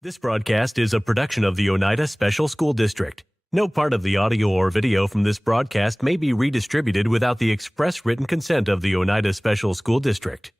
This broadcast is a production of the Oneida Special School District. No part of the audio or video from this broadcast may be redistributed without the express written consent of the Oneida Special School District.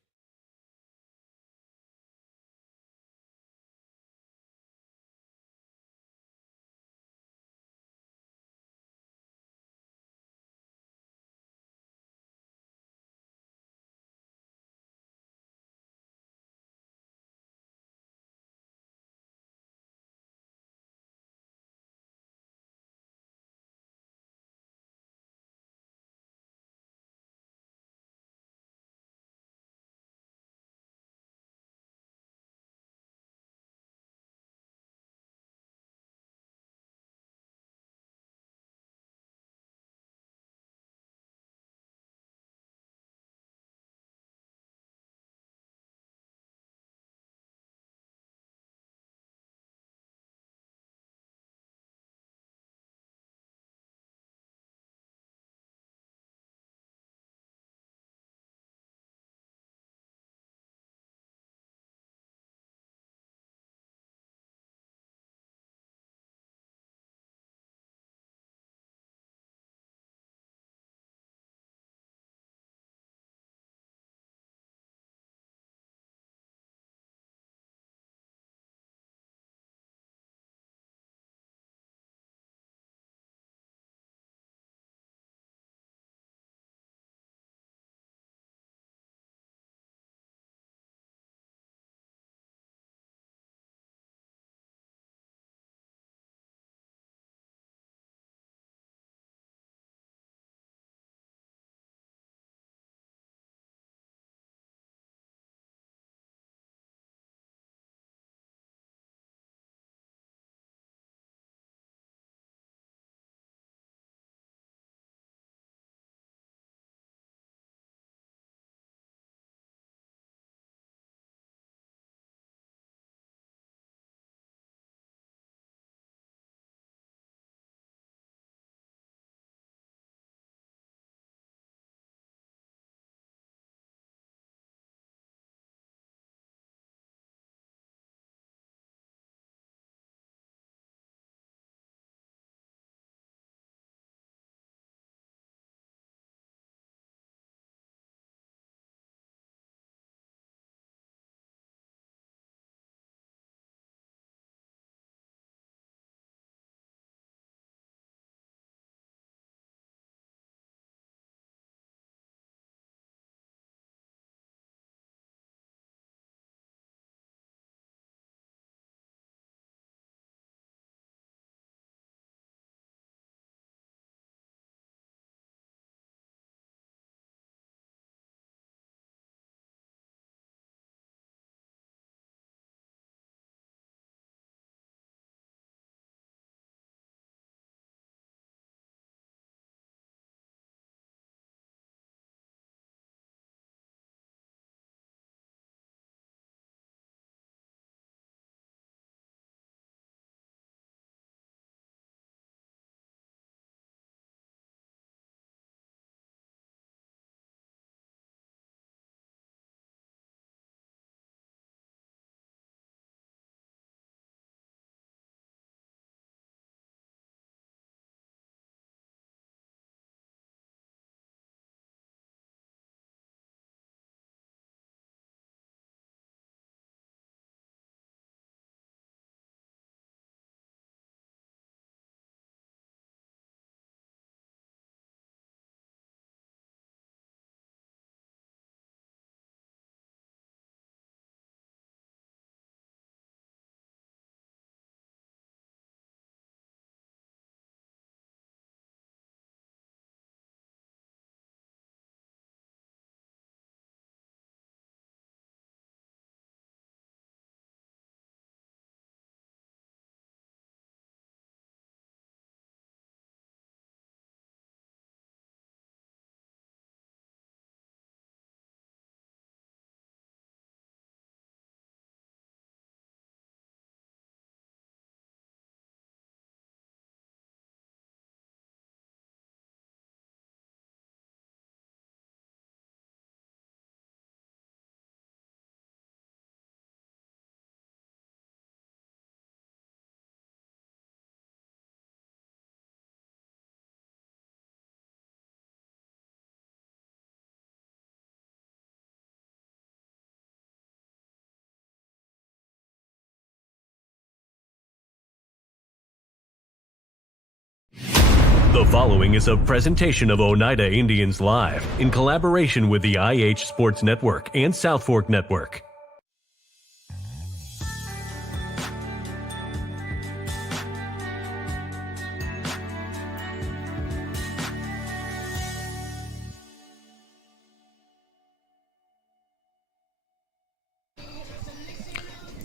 The following is a presentation of Oneida Indians Live in collaboration with the IH Sports Network and South Fork Network.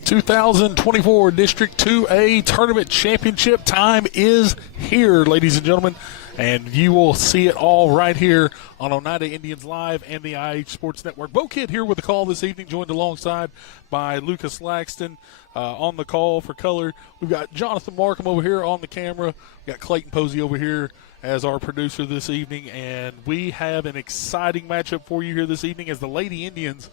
...2024 District 2A Tournament Championship time is here, ladies and gentlemen. And you will see it all right here on Oneida Indians Live and the IH Sports Network. Bo Kidd here with the call this evening, joined alongside by Lucas Laxton on the call for color. We've got Jonathan Markham over here on the camera. We've got Clayton Posey over here as our producer this evening. And we have an exciting matchup for you here this evening as the Lady Indians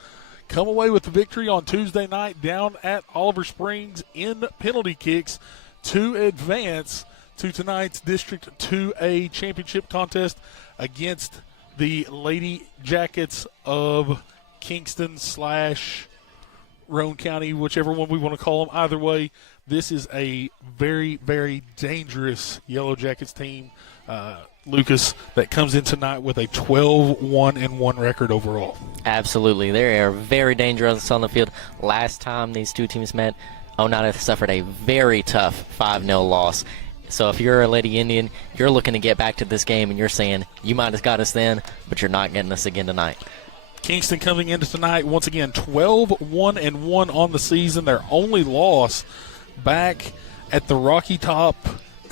come away with the victory on Tuesday night down at Oliver Springs in penalty kicks to advance to tonight's District 2A championship contest against the Lady Jackets of Kingston / Roane County, whichever one we want to call them. Either way, this is a very, very dangerous Yellow Jackets team, Lucas, that comes in tonight with a 12-1-1 record overall. Absolutely. They are very dangerous on the field. Last time these two teams met, Oneida suffered a very tough 5-0 loss. So if you're a Lady Indian, you're looking to get back to this game, and you're saying, you might have got us then, but you're not getting us again tonight. Kingston coming into tonight, once again, 12-1-1 on the season. Their only loss back at the Rocky Top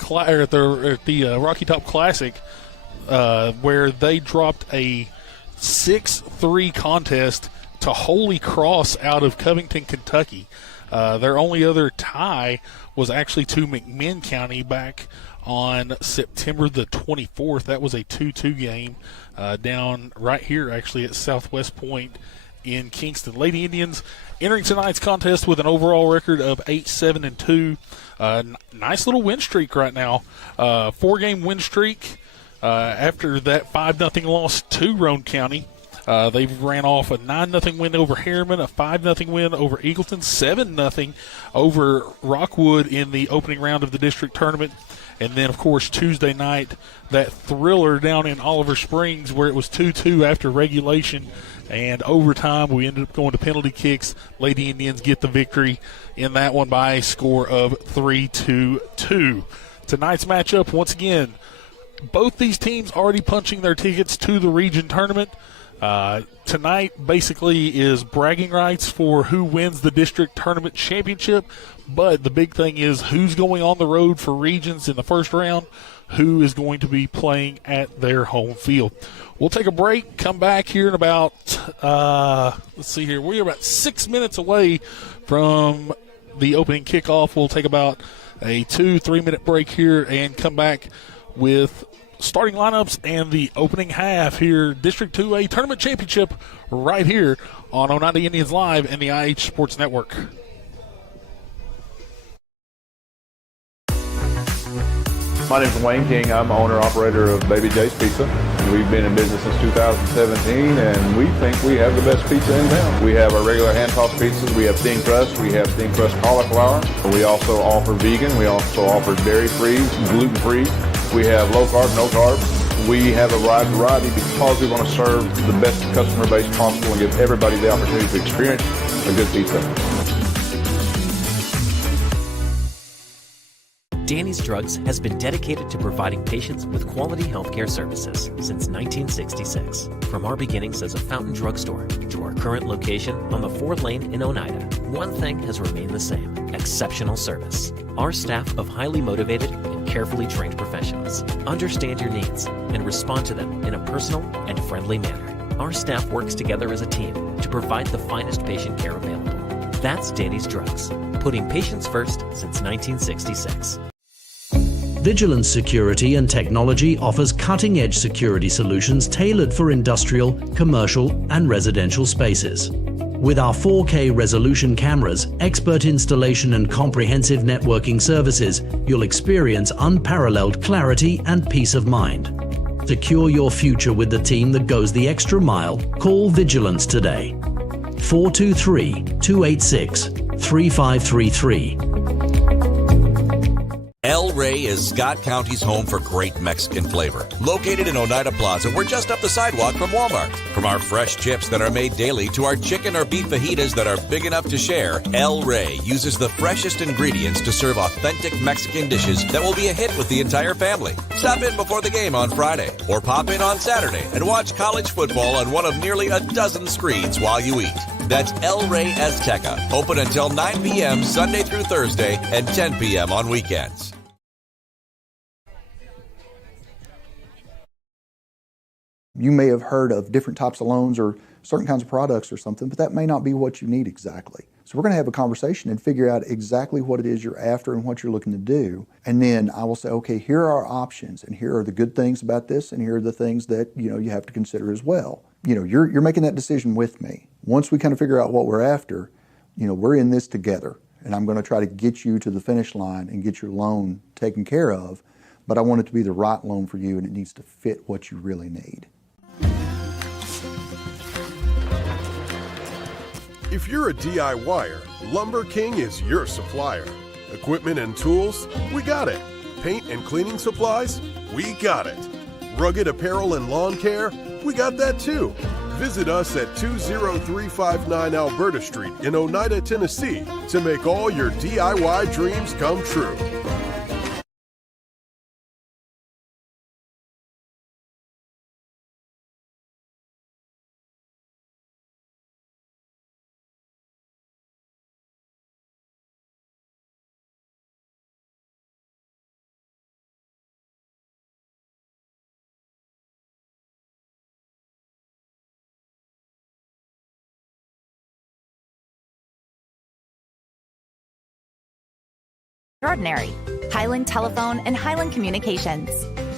Rocky Top Classic, where they dropped a 6-3 contest to Holy Cross out of Covington, Kentucky. Their only other tie was actually to McMinn County back on September the 24th. That was a 2-2 game down right here, actually, at Southwest Point in Kingston. Lady Indians entering tonight's contest with an overall record of 8-7-2. Nice little win streak right now. 4-game win streak after that 5-0 loss to Roane County. They ran off a 9-0 win over Harriman, a 5-0 win over Eagleton, 7-0 over Rockwood in the opening round of the district tournament. And then, of course, Tuesday night, that thriller down in Oliver Springs where it was 2-2 after regulation and overtime. We ended up going to penalty kicks. Lady Indians get the victory in that one by a score of 3-2. Tonight's matchup, once again, both these teams already punching their tickets to the region tournament. Tonight basically is bragging rights for who wins the district tournament championship, but the big thing is who's going on the road for regions in the first round, who is going to be playing at their home field. We'll take a break, come back here in about, let's see here, we're about 6 minutes away from the opening kickoff. We'll take about a 2-3 minute break here and come back with starting lineups and the opening half here, District 2A Tournament Championship, right here on Oneida Indians Live and the IH Sports Network. My name is Wayne King. I'm owner-operator of Baby J's Pizza. We've been in business since 2017, and we think we have the best pizza in town. We have our regular hand-tossed pizzas. We have thin crust. We have thin crust cauliflower. We also offer vegan. We also offer dairy-free, gluten-free. We have low-carb, no-carb. We have a wide variety because we want to serve the best customer base possible and give everybody the opportunity to experience a good pizza. Danny's Drugs has been dedicated to providing patients with quality healthcare services since 1966. From our beginnings as a fountain drugstore to our current location on the 4 lane in Oneida, one thing has remained the same: exceptional service. Our staff of highly motivated and carefully trained professionals understand your needs and respond to them in a personal and friendly manner. Our staff works together as a team to provide the finest patient care available. That's Danny's Drugs, putting patients first since 1966. Vigilance Security and Technology offers cutting-edge security solutions tailored for industrial, commercial, and residential spaces. With our 4K resolution cameras, expert installation, and comprehensive networking services, you'll experience unparalleled clarity and peace of mind. Secure your future with the team that goes the extra mile. Call Vigilance today. 423-286-3533. El Rey is Scott County's home for great Mexican flavor. Located in Oneida Plaza, we're just up the sidewalk from Walmart. From our fresh chips that are made daily to our chicken or beef fajitas that are big enough to share, El Rey uses the freshest ingredients to serve authentic Mexican dishes that will be a hit with the entire family. Stop in before the game on Friday or pop in on Saturday and watch college football on one of nearly a dozen screens while you eat. That's El Rey Azteca, open until 9 p.m. Sunday through Thursday and 10 p.m. on weekends. You may have heard of different types of loans or certain kinds of products or something, but that may not be what you need exactly. So we're going to have a conversation and figure out exactly what it is you're after and what you're looking to do. And then I will say, okay, here are our options, and here are the good things about this, and here are the things that you have to consider as well. You're making that decision with me. Once we kind of figure out what we're after, we're in this together, and I'm going to try to get you to the finish line and get your loan taken care of. But I want it to be the right loan for you, and it needs to fit what you really need. If you're a DIYer, Lumber King is your supplier. Equipment and tools, we got it. Paint and cleaning supplies, we got it. Rugged apparel and lawn care, we got that too. Visit us at 20359 Alberta Street in Oneida, Tennessee to make all your DIY dreams come true. Extraordinary. Highland Telephone and Highland Communications.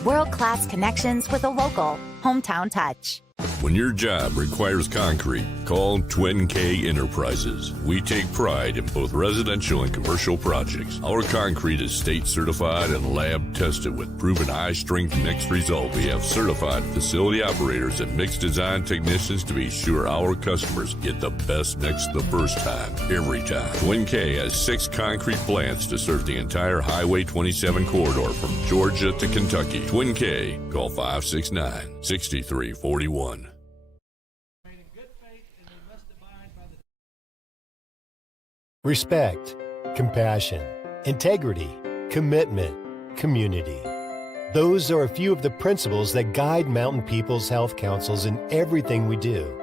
World-class connections with a local hometown touch. When your job requires concrete, call Twin K Enterprises. We take pride in both residential and commercial projects. Our concrete is state certified and lab tested with proven high strength mixed result. We have certified facility operators and mixed design technicians to be sure our customers get the best mix the first time, every time. Twin K has 6 concrete plants to serve the entire Highway 27 corridor from Georgia to Kentucky. Twin K, call 569-6341. Respect, compassion, integrity, commitment, community. Those are a few of the principles that guide Mountain People's Health Councils in everything we do.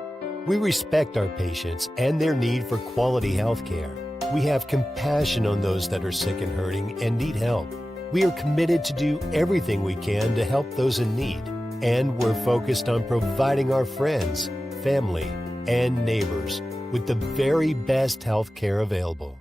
We respect our patients and their need for quality health care. We have compassion on those that are sick and hurting and need help. We are committed to do everything we can to help those in need. And we're focused on providing our friends, family, and neighbors with the very best health care available.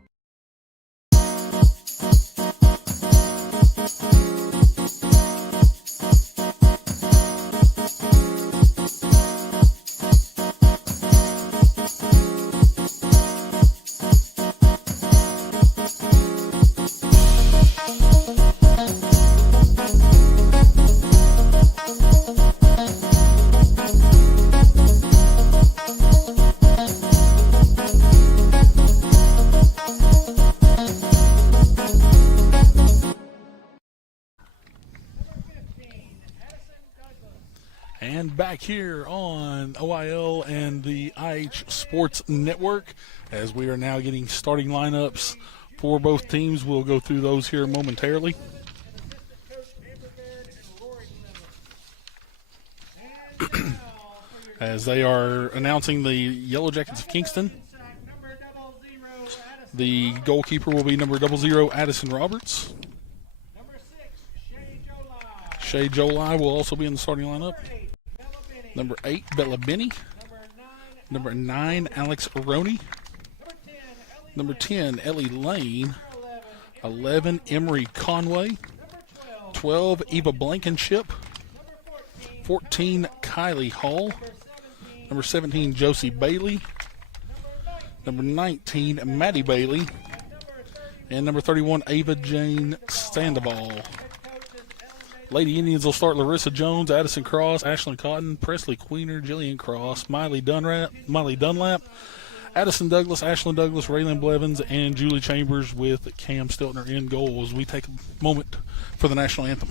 Back here on OIL and the IH Sports Network, as we are now getting starting lineups for both teams. We'll go through those here momentarily. As they are announcing the Yellow Jackets of Kingston. The goalkeeper will be number 00, Addison Roberts. Shay Jolai will also be in the starting lineup. Number 8, Bella Benny. Number 9, Alex Roney. Number 10, Ellie Lane. 11, Emery Conway. 12, Eva Blankenship. 14, Kylie Hall. Number 17, Josie Bailey. Number 19, Maddie Bailey. And number 31, Ava Jane Sandoval. Lady Indians will start Larissa Jones, Addison Cross, Ashlyn Cotton, Presley Queener, Jillian Cross, Miley Dunlap, Addison Douglas, Ashlyn Douglas, Raylan Blevins, and Julie Chambers with Cam Steltner in goal as we take a moment for the national anthem.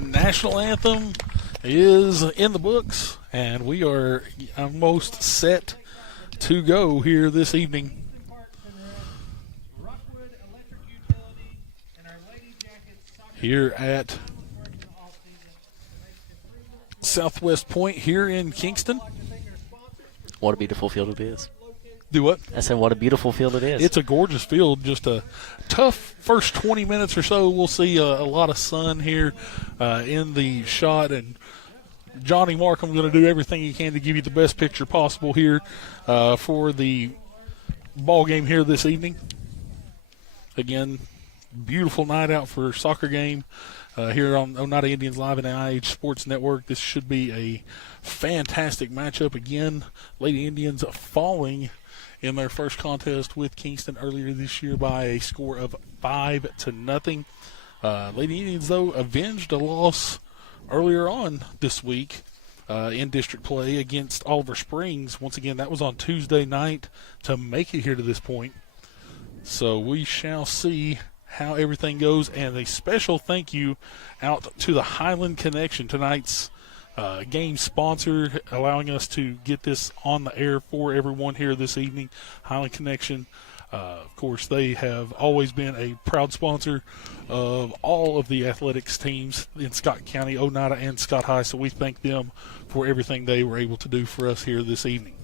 National anthem is in the books, and we are almost set to go here this evening. Here at Southwest Point here in Kingston. What a beautiful field it is. Do what? I said, what a beautiful field it is. It's a gorgeous field. Just a tough first 20 minutes or so. We'll see a lot of sun here in the shot. And Johnny Markham going to do everything he can to give you the best picture possible here for the ball game here this evening. Again, beautiful night out for a soccer game here on Oneida Indians Live and IH Sports Network. This should be a fantastic matchup. Again, Lady Indians falling in their first contest with Kingston earlier this year by a score of 5-0. Lady Indians, though, avenged a loss earlier on this week in district play against Oliver Springs. Once again, that was on Tuesday night to make it here to this point. So we shall see how everything goes. And a special thank you out to the Highland Connection, tonight's game sponsor, allowing us to get this on the air for everyone here this evening. Highland Connection, of course, they have always been a proud sponsor of all of the athletics teams in Scott County, Oneida, and Scott High, so we thank them for everything they were able to do for us here this evening.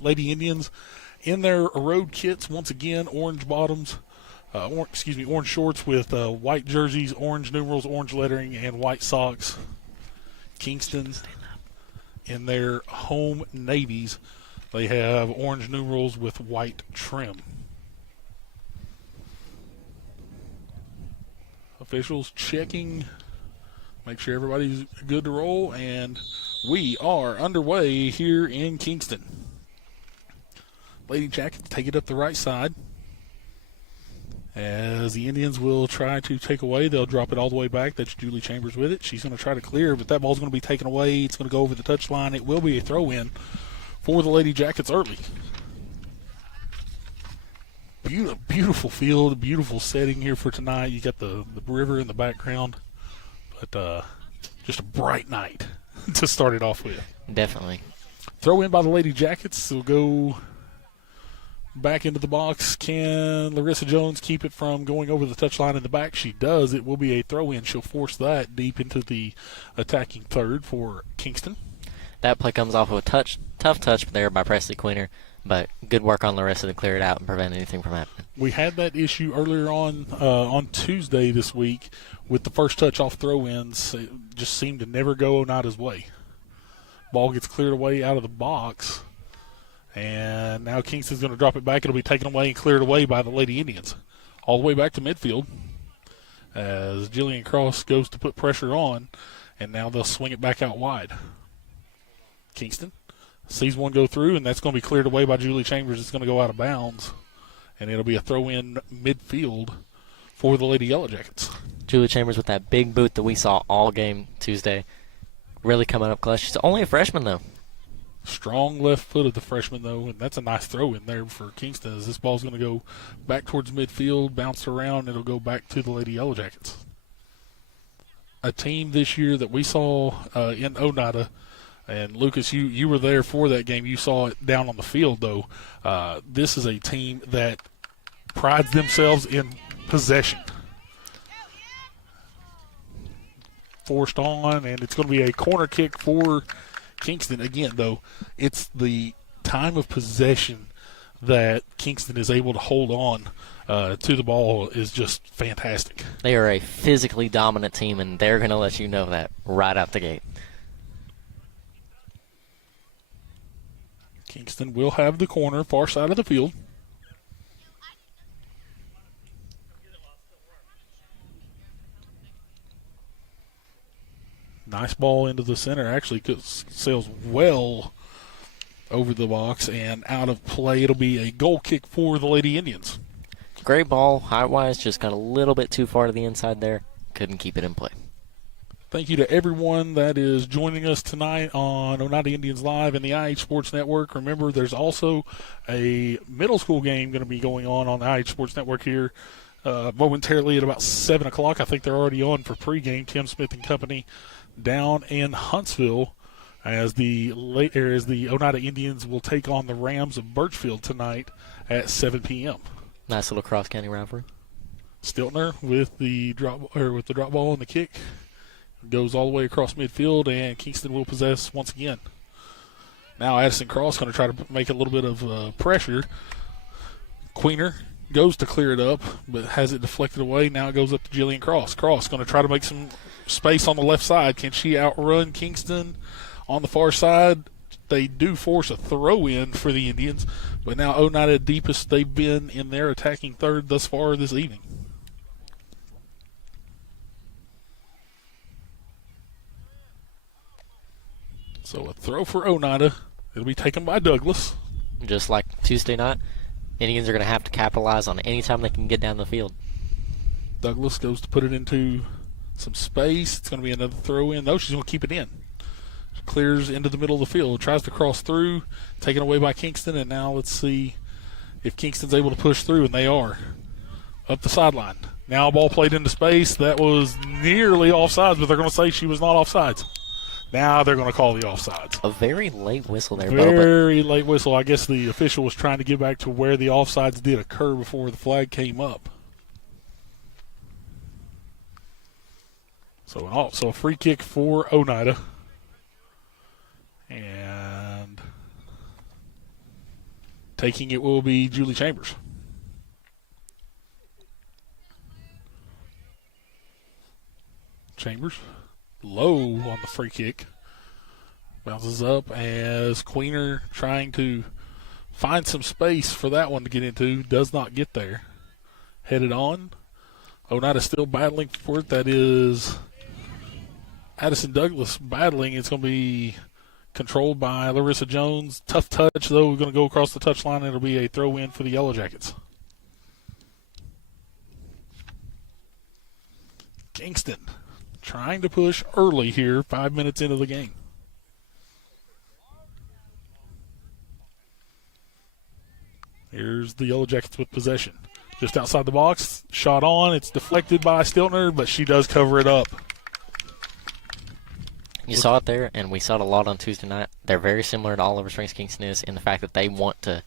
Lady Indians in their road kits, once again, orange bottoms, orange shorts with white jerseys, orange numerals, orange lettering, and white socks. Kingston in their home navies, they have orange numerals with white trim. Officials checking, make sure everybody's good to roll, and we are underway here in Kingston. Lady Jackets take it up the right side. As the Indians will try to take away, they'll drop it all the way back. That's Julie Chambers with it. She's going to try to clear, but that ball's going to be taken away. It's going to go over the touchline. It will be a throw-in for the Lady Jackets early. Beautiful field, beautiful setting here for tonight. You got the river in the background, but just a bright night to start it off with. Definitely. Throw in by the Lady Jackets. They'll go back into the box. Can Larissa Jones keep it from going over the touchline in the back? She does. It will be a throw-in. She'll force that deep into the attacking third for Kingston. That play comes off of a tough touch there by Presley Queener, but good work on Larissa to clear it out and prevent anything from happening. We had that issue earlier on Tuesday this week with the first touch off throw-ins. It just seemed to never go Oneida's way. Ball gets cleared away out of the box. And now Kingston's going to drop it back. It'll be taken away and cleared away by the Lady Indians. All the way back to midfield as Jillian Cross goes to put pressure on, and now they'll swing it back out wide. Kingston sees one go through, and that's going to be cleared away by Julie Chambers. It's going to go out of bounds, and it'll be a throw-in midfield for the Lady Yellow Jackets. Julie Chambers with that big boot that we saw all game Tuesday, really coming up clutch. She's only a freshman, though. Strong left foot of the freshman, though, and that's a nice throw in there for Kingston as this ball's going to go back towards midfield, bounce around, and it'll go back to the Lady Yellow Jackets. A team this year that we saw in Oneida, and Lucas, you were there for that game. You saw it down on the field, though. This is a team that prides themselves in possession. Forced on, and it's going to be a corner kick for Kingston. Again, though, it's the time of possession that Kingston is able to hold on to the ball is just fantastic. They are a physically dominant team, and they're going to let you know that right out the gate. Kingston will have the corner, far side of the field. Nice ball into the center. Actually sails well over the box and out of play. It'll be a goal kick for the Lady Indians. Great ball, height-wise, just got a little bit too far to the inside there. Couldn't keep it in play. Thank you to everyone that is joining us tonight on Oneida Indians Live and the IH Sports Network. Remember, there's also a middle school game going to be going on the IH Sports Network here momentarily at about 7 o'clock. I think they're already on for pregame. Tim Smith and company down in Huntsville as the Oneida Indians will take on the Rams of Birchfield tonight at 7 p.m. Nice little cross-county rivalry. Stiltner with the drop ball and the kick. Goes all the way across midfield, and Kingston will possess once again. Now Addison Cross going to try to make a little bit of pressure. Queener goes to clear it up, but has it deflected away. Now it goes up to Jillian Cross. Cross going to try to make some space on the left side. Can she outrun Kingston on the far side? They do force a throw-in for the Indians, but now Oneida deepest they've been in their attacking third thus far this evening. So a throw for Oneida. It'll be taken by Douglas. Just like Tuesday night, Indians are going to have to capitalize on any time they can get down the field. Douglas goes to put it into some space. It's going to be another throw in. No, she's going to keep it in. She clears into the middle of the field. Tries to cross through. Taken away by Kingston. And now let's see if Kingston's able to push through. And they are. Up the sideline. Now a ball played into space. That was nearly offsides, but they're going to say she was not offsides. Now they're going to call the offsides. A very late whistle there, Very late whistle. I guess the official was trying to get back to where the offsides did occur before the flag came up. So a free kick for Oneida. And taking it will be Julie Chambers. Chambers. Low on the free kick. Bounces up as Queener trying to find some space for that one to get into. Does not get there. Headed on. Oneida still battling for it. That is Addison Douglas battling. It's going to be controlled by Larissa Jones. Tough touch, though. We're going to go across the touchline. It'll be a throw-in for the Yellow Jackets. Kingston trying to push early here, 5 minutes into the game. Here's the Yellow Jackets with possession. Just outside the box, shot on. It's deflected by Stiltner, but she does cover it up. You saw it there, and we saw it a lot on Tuesday night. They're very similar to Oliver Springs Kingston is in the fact that they want to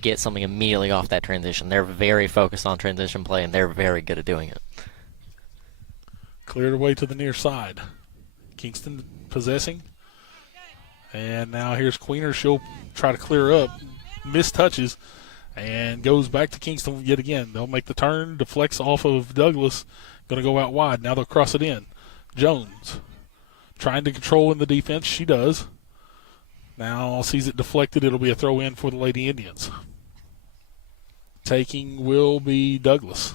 get something immediately off that transition. They're very focused on transition play, and they're very good at doing it. Cleared away to the near side. Kingston possessing. And now here's Queener. She'll try to clear up. Mistouches. And goes back to Kingston yet again. They'll make the turn. Deflects off of Douglas. Going to go out wide. Now they'll cross it in. Jones trying to control in the defense. She does. Now sees it deflected. It'll be a throw in for the Lady Indians. Taking will be Douglas.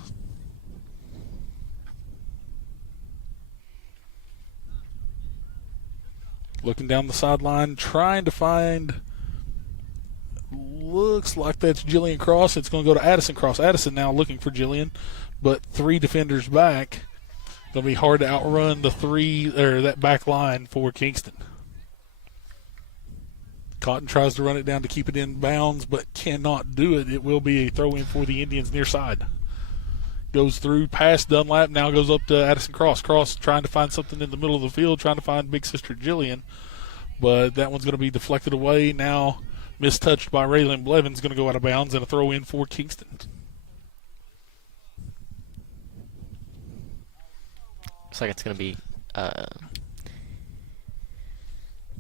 Looking down the sideline, trying to find, looks like that's Jillian Cross. It's going to go to Addison Cross. Addison now looking for Jillian, but three defenders back. Going to be hard to outrun that back line for Kingston. Cotton tries to run it down to keep it in bounds, but cannot do it. It will be a throw-in for the Indians near side. Goes through past Dunlap, now goes up to Addison Cross. Cross trying to find something in the middle of the field, trying to find big sister Jillian, but that one's going to be deflected away. Now mistouched by Raylan Blevins, going to go out of bounds, and a throw-in for Kingston. Looks like it's going to be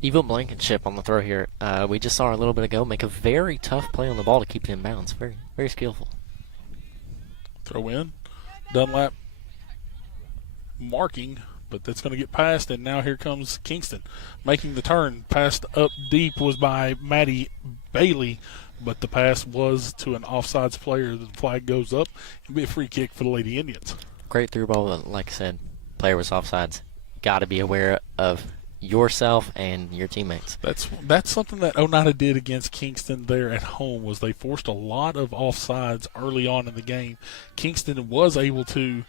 Evil Blankenship on the throw here. We just saw her a little bit ago make a very tough play on the ball to keep it in bounds. Very, very skillful. Throw in. Dunlap marking, but that's going to get past, and now here comes Kingston. Making the turn. Passed up deep was by Maddie Bailey, but the pass was to an offsides player. The flag goes up. It'll be a free kick for the Lady Indians. Great through ball, but like I said, player was offsides. Got to be aware of yourself and your teammates. That's something that Oneida did against Kingston there at home, was they forced a lot of offsides early on in the game. Kingston was able to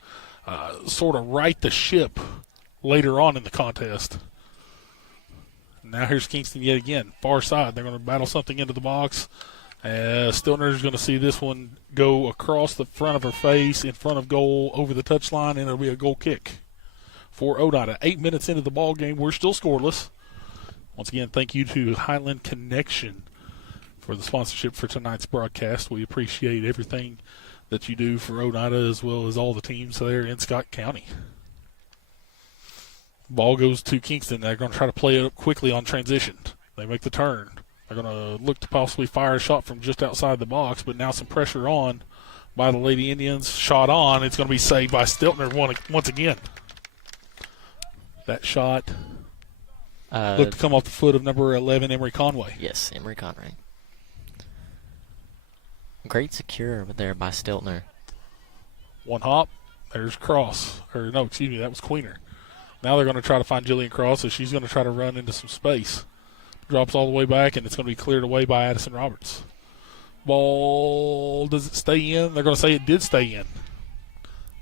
sort of right the ship later on in the contest. Now here's Kingston yet again, far side. They're going to battle something into the box. Stiltner's going to see this one go across the front of her face, in front of goal, over the touchline, and it'll be a goal kick for Oneida. 8 minutes into the ball game, we're still scoreless. Once again, thank you to Highland Connection for the sponsorship for tonight's broadcast. We appreciate everything that you do for Oneida as well as all the teams there in Scott County. Ball goes to Kingston. They're going to try to play it up quickly on transition. They make the turn. They're going to look to possibly fire a shot from just outside the box, but now some pressure on by the Lady Indians. Shot on. It's going to be saved by Stiltner once again. That shot looked to come off the foot of number 11, Emery Conway. Yes, Emery Conway. Great secure there by Stiltner. One hop. There's Cross. Or no, excuse me, that was Queener. Now they're going to try to find Jillian Cross, so she's going to try to run into some space. Drops all the way back, and it's going to be cleared away by Addison Roberts. Ball, does it stay in? They're going to say it did stay in.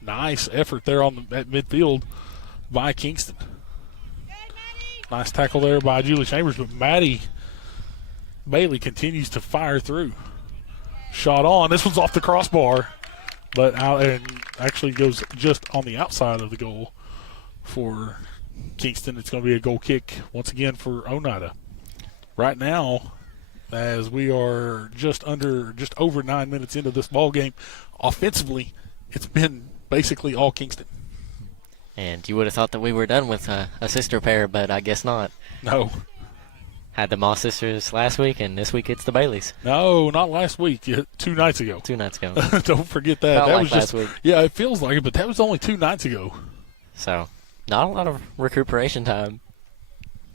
Nice effort there at midfield by Kingston. Nice tackle there by Julie Chambers, but Maddie Bailey continues to fire through. Shot on. This one's off the crossbar, but out and actually goes just on the outside of the goal for Kingston. It's going to be a goal kick once again for Oneida. Right now, as we are just over 9 minutes into this ball game, offensively, it's been basically all Kingston. And you would have thought that we were done with a sister pair, but I guess not. No. Had the Moss sisters last week, and this week it's the Baileys. No, not last week. 2 nights ago. 2 nights ago. Don't forget that. Felt that like was last week. Yeah, it feels like it, but that was only 2 nights ago. So, not a lot of recuperation time.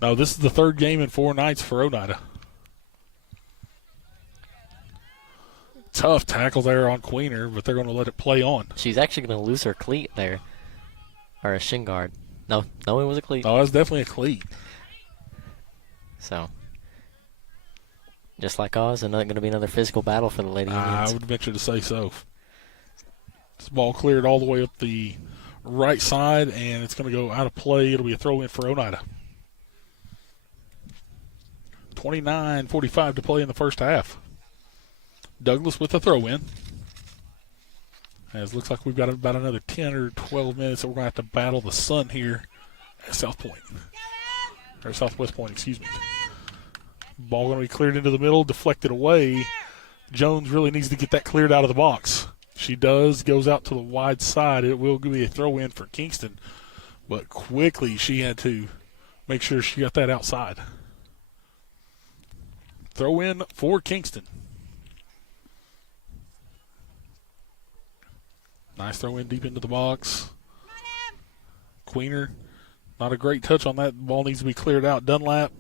No, this is the 3rd game in 4 nights for Oneida. Tough tackle there on Queener, but they're going to let it play on. She's actually going to lose her cleat there. Or a shin guard. No, it was a cleat. Oh, it was definitely a cleat. So, just like Oz, going to be another physical battle for the Lady Indians. I would venture to say so. This ball cleared all the way up the right side, and it's going to go out of play. It'll be a throw-in for Oneida. 29:45 to play in the first half. Douglas with a throw-in. As it looks like we've got about another 10 or 12 minutes that we're going to have to battle the sun here at South Point. Or Southwest Point, excuse me. Ball going to be cleared into the middle, deflected away. Jones really needs to get that cleared out of the box. She does, goes out to the wide side. It will be a throw-in for Kingston. But quickly she had to make sure she got that outside. Throw-in for Kingston. Nice throw in deep into the box. Queener, not a great touch on that. Ball needs to be cleared out. Dunlap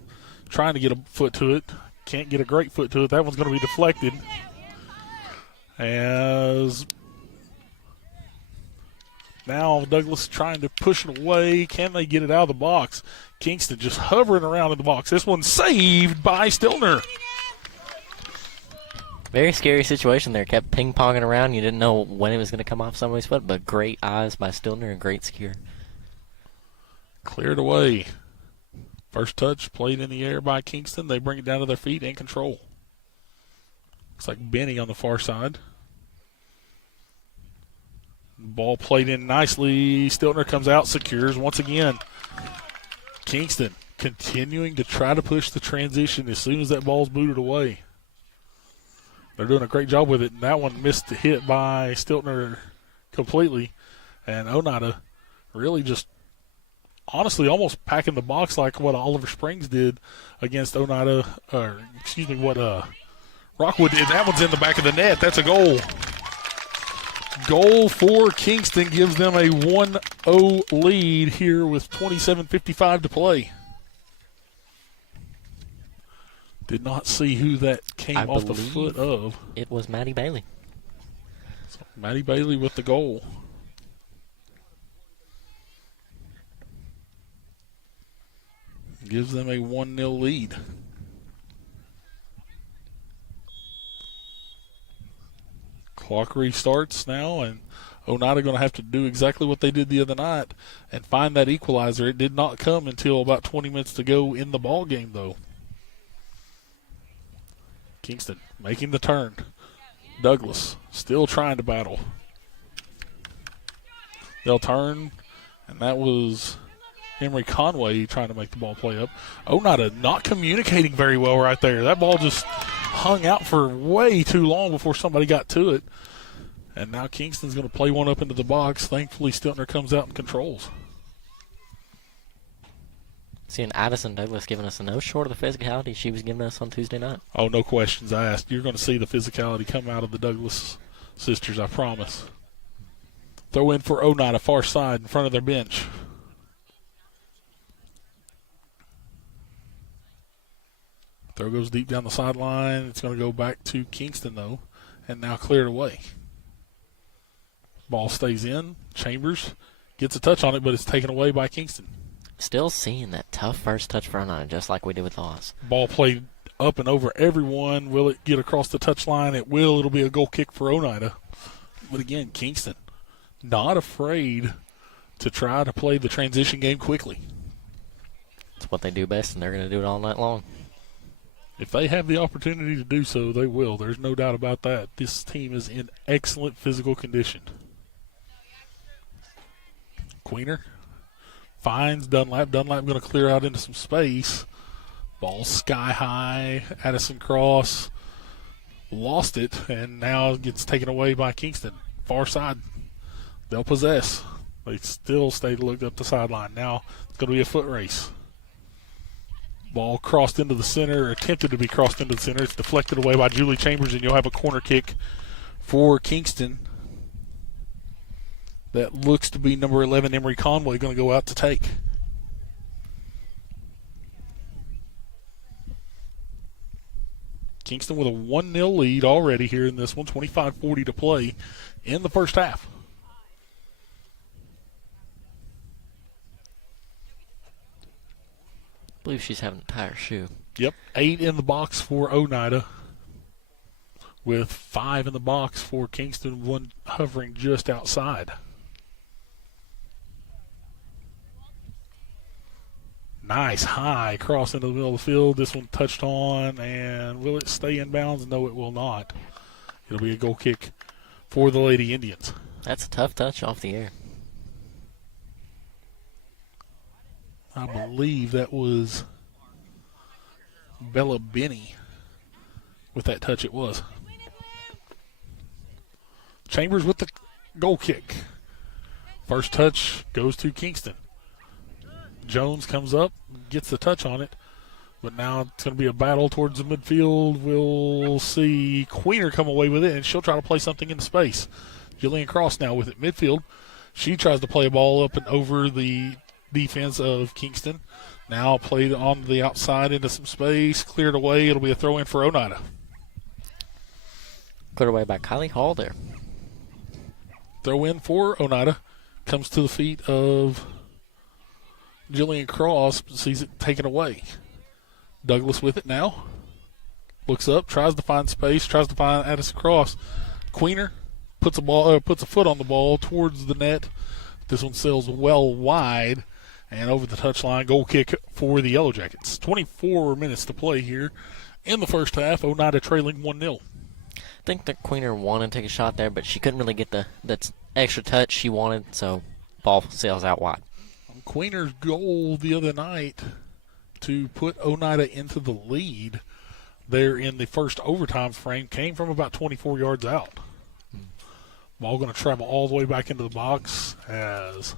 trying to get a foot to it. Can't get a great foot to it. That one's going to be deflected. As now Douglas trying to push it away. Can they get it out of the box? Kingston just hovering around in the box. This one's saved by Stiltner. Very scary situation there. Kept ping-ponging around. You didn't know when it was going to come off somebody's foot, but great eyes by Stiltner and great secure. Cleared away. First touch played in the air by Kingston. They bring it down to their feet and control. Looks like Benny on the far side. Ball played in nicely. Stiltner comes out, secures once again. Kingston continuing to try to push the transition as soon as that ball's booted away. They're doing a great job with it, and that one missed the hit by Stiltner completely. And Oneida really just honestly almost packing the box like what Oliver Springs did against Oneida, what Rockwood did. That one's in the back of the net. That's a goal. Goal for Kingston gives them a 1-0 lead here with 27:55 to play. Did not see who that came off the foot of. It was Maddie Bailey. So Maddie Bailey with the goal. Gives them a 1-0 lead. Clock restarts now, and Oneida going to have to do exactly what they did the other night and find that equalizer. It did not come until about 20 minutes to go in the ball game, though. Kingston making the turn. Douglas still trying to battle. They'll turn, and that was Henry Conway trying to make the ball play up. Oneida not communicating very well right there. That ball just hung out for way too long before somebody got to it. And now Kingston's going to play one up into the box. Thankfully, Stiltner comes out and controls. Seeing Addison Douglas giving us a no short of the physicality she was giving us on Tuesday night. Oh, no questions asked. You're going to see the physicality come out of the Douglas sisters, I promise. Throw in for Oneida, far side in front of their bench. Throw goes deep down the sideline. It's going to go back to Kingston, though, and now cleared away. Ball stays in. Chambers gets a touch on it, but it's taken away by Kingston. Still seeing that tough first touch for Oneida, just like we did with Laws. Ball played up and over everyone. Will it get across the touchline? It will. It'll be a goal kick for Oneida. But again, Kingston not afraid to try to play the transition game quickly. It's what they do best, and they're going to do it all night long. If they have the opportunity to do so, they will. There's no doubt about that. This team is in excellent physical condition. Queener finds Dunlap. Dunlap going to clear out into some space. Ball sky high. Addison Cross lost it, and now gets taken away by Kingston. Far side. They'll possess. They still stay looked up the sideline. Now it's going to be a foot race. Ball crossed into the center, or attempted to be crossed into the center. It's deflected away by Julie Chambers, and you'll have a corner kick for Kingston. That looks to be number 11, Emery Conway, going to go out to take. Kingston with a 1-0 lead already here in this one, 25:40 to play in the first half. I believe she's having a tire shoe. Yep, 8 in the box for Oneida, with 5 in the box for Kingston, 1 hovering just outside. Nice high cross into the middle of the field. This one touched on, and will it stay in bounds? No, it will not. It'll be a goal kick for the Lady Indians. That's a tough touch off the air. I believe that was Bella Benny with that touch. It was. Chambers with the goal kick. First touch goes to Kingston. Jones comes up, gets the touch on it, but now it's going to be a battle towards the midfield. We'll see Queener come away with it, and she'll try to play something into space. Jillian Cross now with it midfield. She tries to play a ball up and over the defense of Kingston. Now played on the outside into some space, cleared away. It'll be a throw in for Oneida. Cleared away by Kylie Hall there. Throw in for Oneida. Comes to the feet of Jillian Cross, sees it taken away. Douglas with it now. Looks up, tries to find space, tries to find Addison Cross. Queener puts a foot on the ball towards the net. This one sails well wide, And over the touchline, goal kick for the Yellow Jackets. 24 minutes to play here in the first half. Oneida trailing 1-0. I think that Queener wanted to take a shot there, but she couldn't really get that extra touch she wanted, so ball sails out wide. Queener's goal the other night to put Oneida into the lead there in the first overtime frame came from about 24 yards out. Ball going to travel all the way back into the box as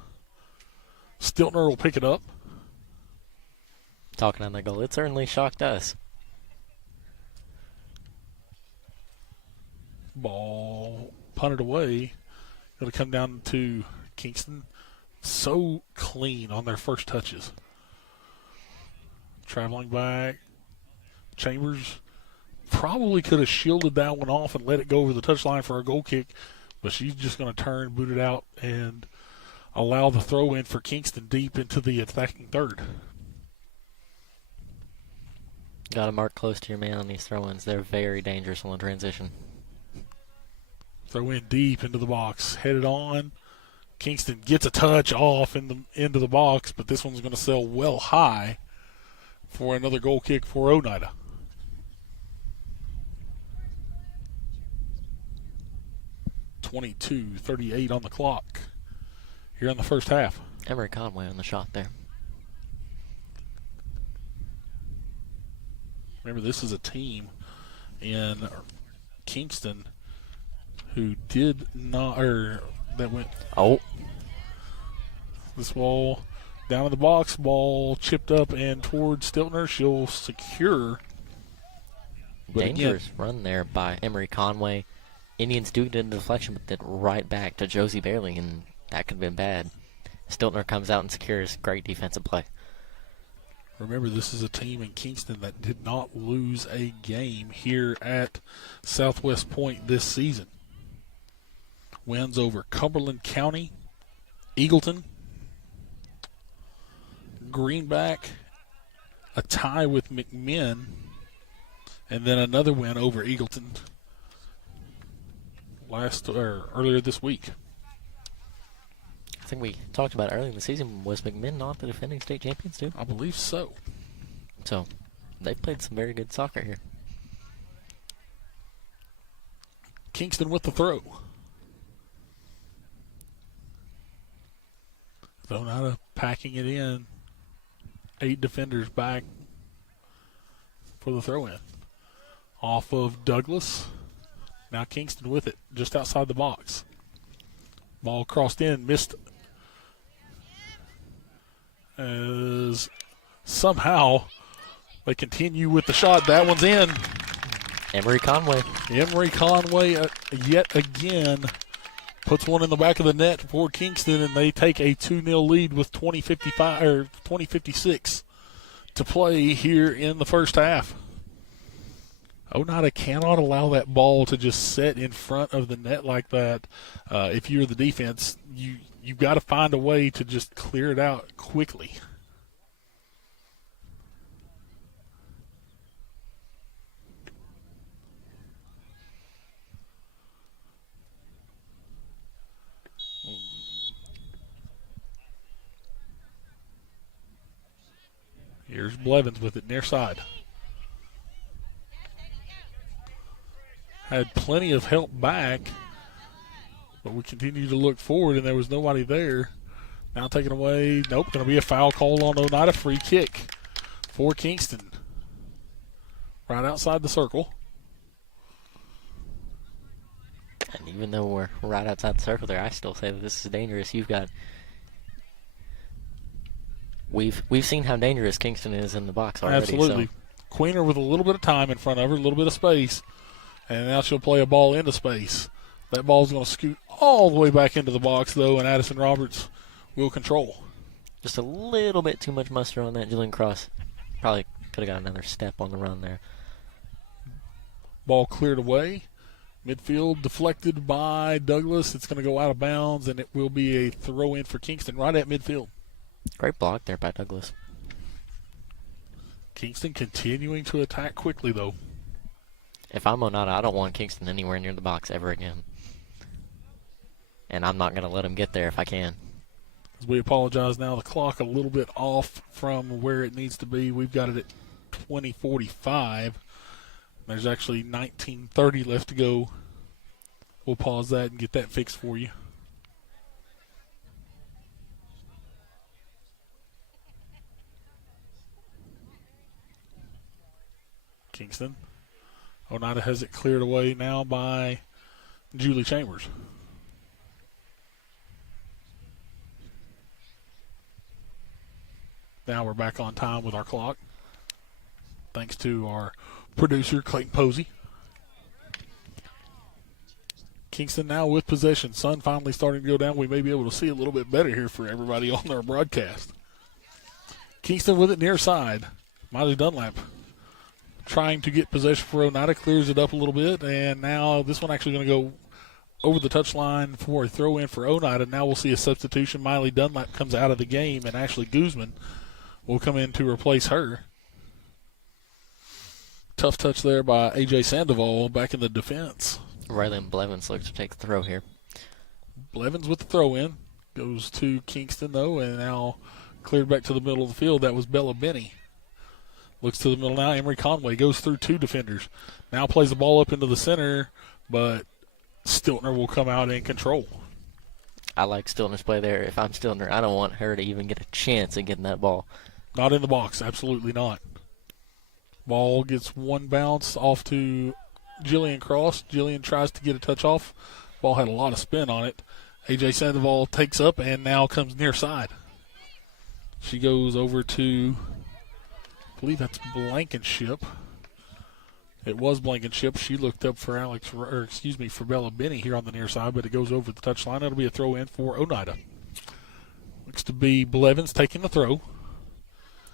Stiltner will pick it up. Talking on that goal, it certainly shocked us. Ball punted away. Going to come down to Kingston. So clean on their first touches. Traveling back. Chambers probably could have shielded that one off and let it go over the touchline for a goal kick, but she's just going to turn, boot it out, and allow the throw in for Kingston deep into the attacking third. Got to mark close to your man on these throw-ins. They're very dangerous on the transition. Throw in deep into the box. Headed on. Kingston gets a touch off into the box, but this one's going to sail well high for another goal kick for Oneida. .22:38 on the clock here in the first half. Emery Conway on the shot there. Remember, this is a team in Kingston who did not, or that went. Oh. This ball down in the box, ball chipped up and toward Stiltner. She'll secure. But Dangerous run there by Emery Conway. Indians do get a deflection, but then right back to Josie Bailey, and that could have been bad. Stiltner comes out and secures. Great defensive play. Remember, this is a team in Kingston that did not lose a game here at Southwest Point this season. Wins over Cumberland County, Eagleton, Greenback, a tie with McMinn, and then another win over Eagleton earlier this week. I think we talked about earlier in the season. Was McMinn not the defending state champions too? I believe so. So they've played some very good soccer here. Kingston with the throw. Oneida packing it in. 8 defenders back for the throw-in. Off of Douglas. Now Kingston with it, just outside the box. Ball crossed in, missed. As somehow they continue with the shot. That one's in. Emery Conway. Emery Conway yet again puts one in the back of the net for Kingston, and they take a 2-0 lead with 20:56 to play here in the first half. Oneida cannot allow that ball to just set in front of the net like that. If you're the defense, you've got to find a way to just clear it out quickly. Here's Blevins with it near side. Had plenty of help back, but we continue to look forward, and there was nobody there. Now taken away. Nope, going to be a foul call on Oneida. Free kick for Kingston. Right outside the circle. And even though we're right outside the circle there, I still say that this is dangerous. You've got... We've seen how dangerous Kingston is in the box already. Absolutely. So. Queener with a little bit of time in front of her, a little bit of space, and now she'll play a ball into space. That ball's going to scoot all the way back into the box, though, and Addison Roberts will control. Just a little bit too much muster on that. Julian Cross probably could have got another step on the run there. Ball cleared away. Midfield deflected by Douglas. It's going to go out of bounds, and it will be a throw-in for Kingston right at midfield. Great block there by Douglas. Kingston continuing to attack quickly, though. If I'm Oneida, I don't want Kingston anywhere near the box ever again. And I'm not going to let him get there if I can. As we apologize now, the clock a little bit off from where it needs to be. We've got it at 20:45. There's actually 19:30 left to go. We'll pause that and get that fixed for you. Kingston. Oneida has it cleared away now by Julie Chambers. Now we're back on time with our clock. Thanks to our producer, Clayton Posey. Kingston now with possession. Sun finally starting to go down. We may be able to see a little bit better here for everybody on our broadcast. Kingston with it near side. Miley Dunlap trying to get possession for Oneida, clears it up a little bit, and now this one actually going to go over the touchline for a throw-in for Oneida. Now we'll see a substitution. Miley Dunlap comes out of the game, and Ashley Guzman will come in to replace her. Tough touch there by A.J. Sandoval back in the defense. Raylan Blevins looks to take the throw here. Blevins with the throw-in. Goes to Kingston, though, and now cleared back to the middle of the field. That was Bella Benny. Looks to the middle now. Emery Conway goes through two defenders. Now plays the ball up into the center, but Stiltner will come out in control. I like Stiltner's play there. If I'm Stiltner, I don't want her to even get a chance at getting that ball. Not in the box. Absolutely not. Ball gets one bounce off to Jillian Cross. Jillian tries to get a touch off. Ball had a lot of spin on it. A.J. Sandoval takes up and now comes near side. She goes over to, I believe that's Blankenship. It was Blankenship. She looked up for for Bella Benny here on the near side, but it goes over the touchline. It'll be a throw in for Oneida. Looks to be Blevins taking the throw.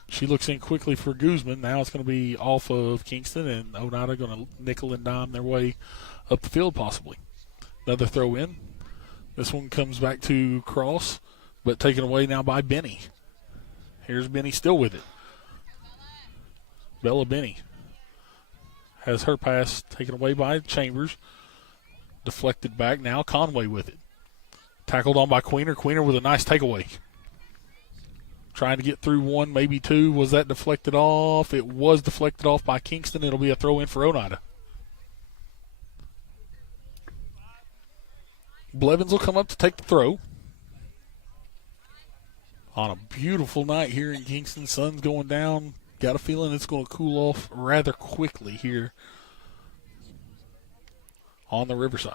She looks in quickly for Guzman. Now it's going to be off of Kingston, and Oneida going to nickel and dime their way up the field possibly. Another throw in. This one comes back to Cross, but taken away now by Benny. Here's Benny still with it. Bella Benny has her pass taken away by Chambers. Deflected back. Now Conway with it. Tackled on by Queener. Queener with a nice takeaway. Trying to get through one, maybe two. Was that deflected off? It was deflected off by Kingston. It'll be a throw in for Oneida. Blevins will come up to take the throw. On a beautiful night here in Kingston. Sun's going down. Got a feeling it's going to cool off rather quickly here on the Riverside.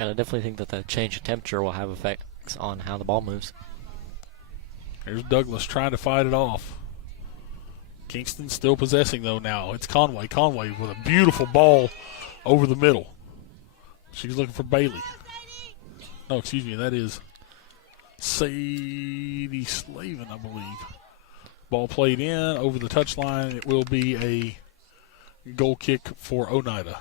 And I definitely think that the change of temperature will have effects on how the ball moves. Here's Douglas trying to fight it off. Kingston still possessing, though, now. It's Conway. Conway with a beautiful ball over the middle. She's looking for Bailey. No, excuse me, that is Sadie Slavin, I believe. Ball played in over the touchline. It will be a goal kick for Oneida.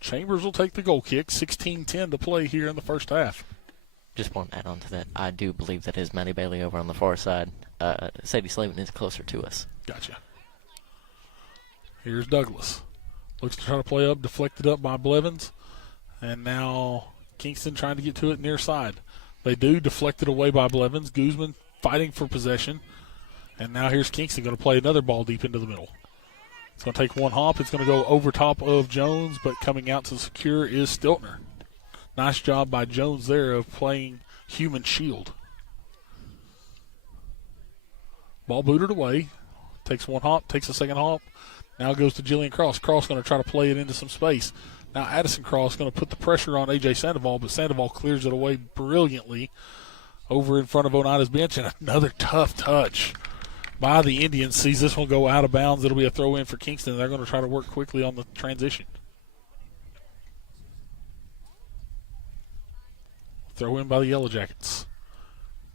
Chambers will take the goal kick. 16-10 to play here in the first half. Just want to add on to that. I do believe that is Maddie Bailey over on the far side. Sadie Slavin is closer to us. Gotcha. Here's Douglas. Looks to try to play up, deflected up by Blevins. And now Kingston trying to get to it near side. They do, deflected away by Blevins. Guzman fighting for possession. And now here's Kingston going to play another ball deep into the middle. It's going to take one hop. It's going to go over top of Jones, but coming out to secure is Stiltner. Nice job by Jones there of playing human shield. Ball booted away. Takes one hop, takes a second hop. Now goes to Jillian Cross. Cross going to try to play it into some space. Now Addison Cross going to put the pressure on A.J. Sandoval, but Sandoval clears it away brilliantly over in front of Oneida's bench, and another tough touch by the Indians. Sees this one go out of bounds. It'll be a throw in for Kingston. They're going to try to work quickly on the transition. Throw in by the Yellow Jackets.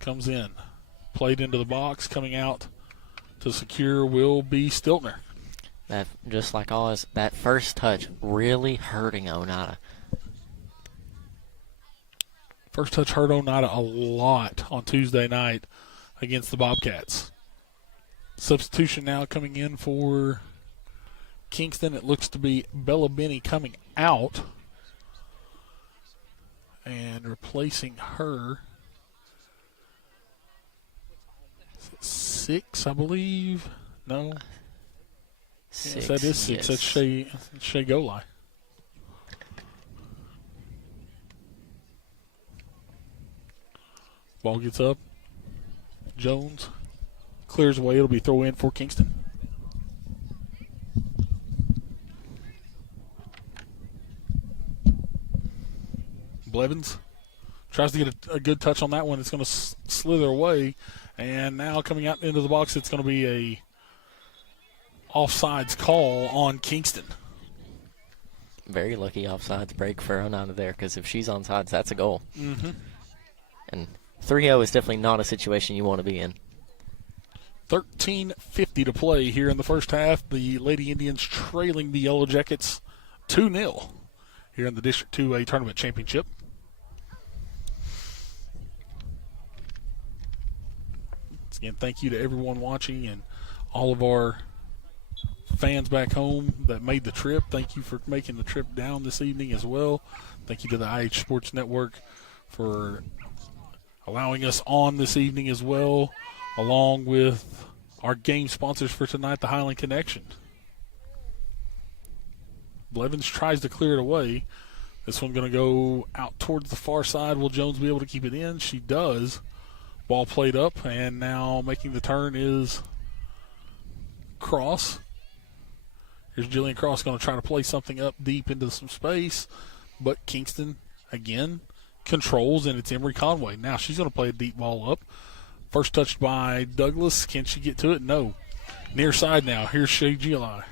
Comes in. Played into the box. Coming out to secure will be Stiltner. That, just like always, that first touch really hurting Oneida. First touch hurt Oneida a lot on Tuesday night against the Bobcats. Substitution now coming in for Kingston. It looks to be Bella Benny coming out. And replacing her, 6, I believe. No. 6. Yes, that is 6. Yes. That's Shea Golai. Ball gets up. Jones clears away. It'll be throw in for Kingston. Blevins tries to get a good touch on that one. It's going to slither away. And now coming out into the box, it's going to be a offsides call on Kingston. Very lucky offsides break for Oneida there, because if she's onside, that's a goal. Mm-hmm. And 3-0 is definitely not a situation you want to be in. 13:50 to play here in the first half. The Lady Indians trailing the Yellow Jackets 2-0 here in the District 2A Tournament Championship. Once again, thank you to everyone watching and all of our fans back home that made the trip. Thank you for making the trip down this evening as well. Thank you to the IH Sports Network for allowing us on this evening as well, along with our game sponsors for tonight, the Highland Connection. Blevins tries to clear it away. This one going to go out towards the far side. Will Jones be able to keep it in? She does. Ball played up, and now making the turn is Cross. Here's Jillian Cross going to try to play something up deep into some space, but Kingston, again, controls, and it's Emery Conway. Now she's going to play a deep ball up. First touched by Douglas. Can she get to it? No. Near side now. Here's Shea Golai.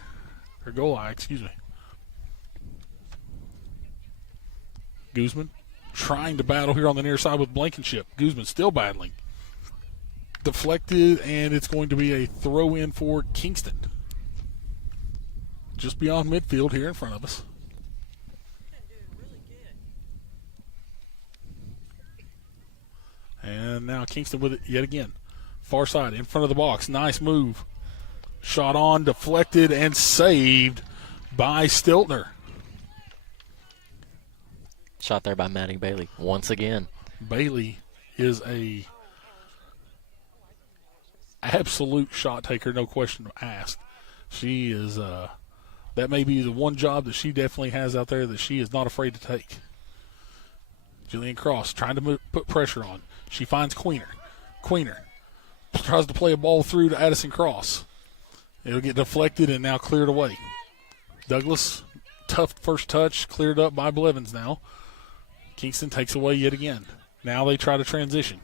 Excuse me. Guzman trying to battle here on the near side with Blankenship. Guzman still battling. Deflected, and it's going to be a throw-in for Kingston. Just beyond midfield here in front of us. And now Kingston with it yet again. Far side, in front of the box. Nice move. Shot on, deflected, and saved by Stiltner. Shot there by Maddie Bailey once again. Bailey is a absolute shot taker, no question asked. She is, that may be the one job that she definitely has out there that she is not afraid to take. Jillian Cross trying to put pressure on. She finds Queener. Queener tries to play a ball through to Addison Cross. It'll get deflected and now cleared away. Douglas, tough first touch, cleared up by Blevins now. Kingston takes away yet again. Now they try to transition.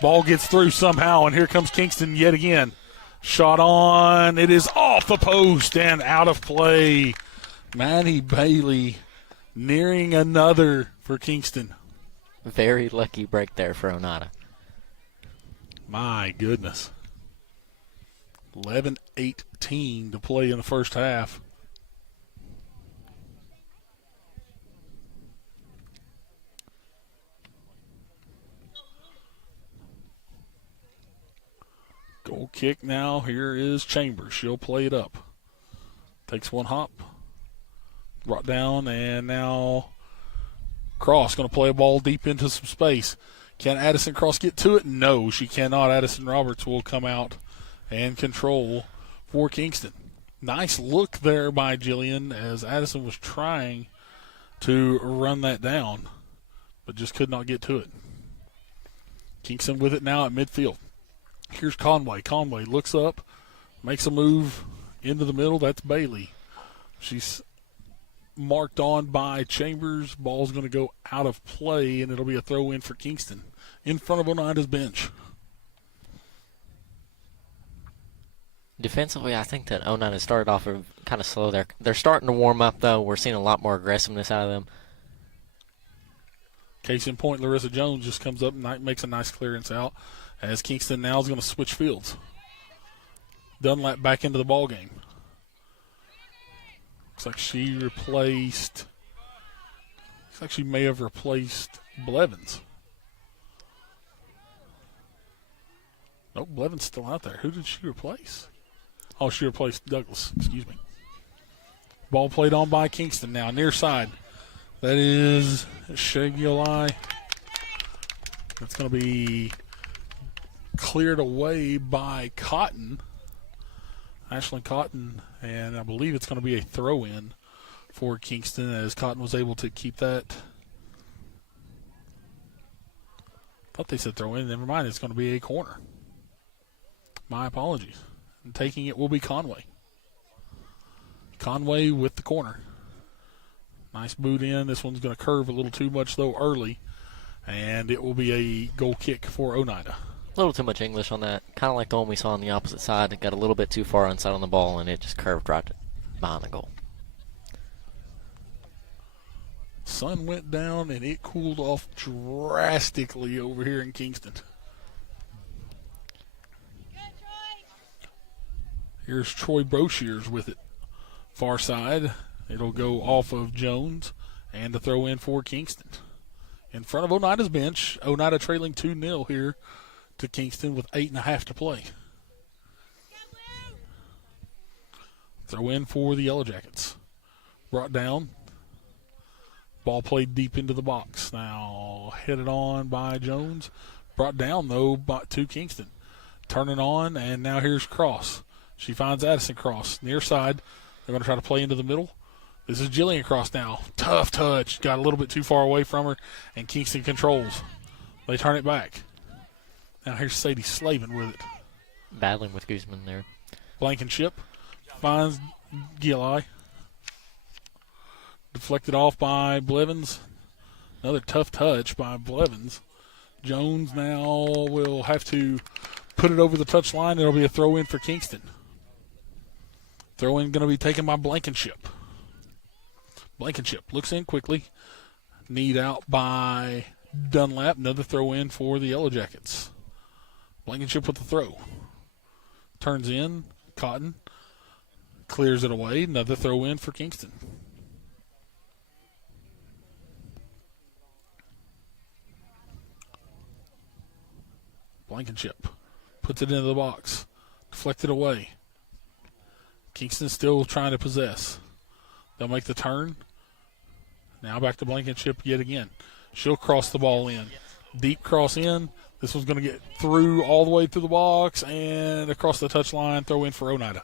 Ball gets through somehow, and here comes Kingston yet again. Shot on. It is off the post and out of play. Maddie Bailey nearing another for Kingston. Very lucky break there for Oneida. My goodness. 11:18 to play in the first half. Goal kick now. Here is Chambers. She'll play it up. Takes one hop. Brought down, and now Cross going to play a ball deep into some space. Can Addison Cross get to it? No, she cannot. Addison Roberts will come out and control for Kingston. Nice look there by Jillian as Addison was trying to run that down, but just could not get to it. Kingston with it now at midfield. Here's Conway. Conway looks up, makes a move into the middle. That's Bailey. She's marked on by Chambers. Ball's going to go out of play, and it'll be a throw-in for Kingston in front of Oneida's bench. Defensively, I think that Oneida started off kind of slow. They're starting to warm up, though. We're seeing a lot more aggressiveness out of them. Case in point, Larissa Jones just comes up and makes a nice clearance out as Kingston now is going to switch fields. Dunlap back into the ball game. Looks like she may have replaced Blevins. Nope, Blevins still out there. Who did she replace? Oh, she replaced Douglas. Excuse me. Ball played on by Kingston now. Near side. That is Shagulai. That's going to be cleared away by Cotton. Ashlyn Cotton, and I believe it's going to be a throw-in for Kingston as Cotton was able to keep that. Thought they said throw-in. Never mind, it's going to be a corner. My apologies. And taking it will be Conway. Conway with the corner. Nice boot in. This one's going to curve a little too much, though, early. And it will be a goal kick for Oneida. A little too much English on that. Kind of like the one we saw on the opposite side. It got a little bit too far inside on the ball, and it just curved right behind the goal. Sun went down, and it cooled off drastically over here in Kingston. Here's Troy Broshears with it. Far side. It'll go off of Jones, and the throw in for Kingston. In front of Oneida's bench, Oneida trailing 2-0 here to Kingston with 8.5 to play. Throw in for the Yellow Jackets. Brought down. Ball played deep into the box. Now headed on by Jones. Brought down, though, to Kingston. Turning on, and now here's Cross. She finds Addison Cross. Near side. They're going to try to play into the middle. This is Jillian Cross now. Tough touch. Got a little bit too far away from her, and Kingston controls. They turn it back. Now here's Sadie Slavin with it. Battling with Guzman there. Blankenship finds Gilli. Deflected off by Blevins. Another tough touch by Blevins. Jones now will have to put it over the touchline. It'll be a throw in for Kingston. Throw in going to be taken by Blankenship. Blankenship looks in quickly. Need out by Dunlap. Another throw in for the Yellow Jackets. Blankenship with the throw. Turns in. Cotton clears it away. Another throw in for Kingston. Blankenship puts it into the box. Deflected away. Kingston still trying to possess. They'll make the turn. Now back to Blankenship yet again. She'll cross the ball in. Deep cross in. This one's going to get through all the way through the box and across the touchline. Throw in for Oneida.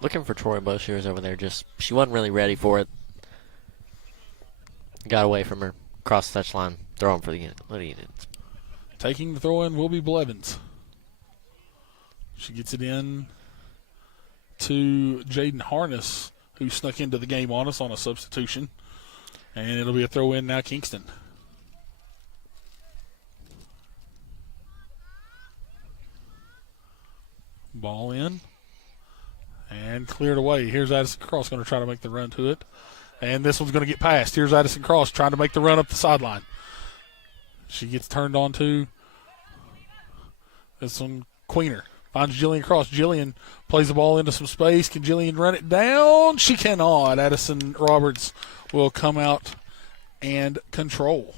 Looking for Troy Broshears over there. She wasn't really ready for it. Got away from her. Cross the touchline. Throw him for the Units. Taking the throw in will be Blevins. She gets it in to Jaden Harness, who snuck into the game on us on a substitution. And it'll be a throw in now, Kingston. Ball in. And cleared away. Here's Addison Cross going to try to make the run to it. And this one's going to get past. Here's Addison Cross trying to make the run up the sideline. She gets turned on to this one, Queener. Finds Jillian Cross. Jillian plays the ball into some space. Can Jillian run it down? She cannot. Addison Roberts will come out and control.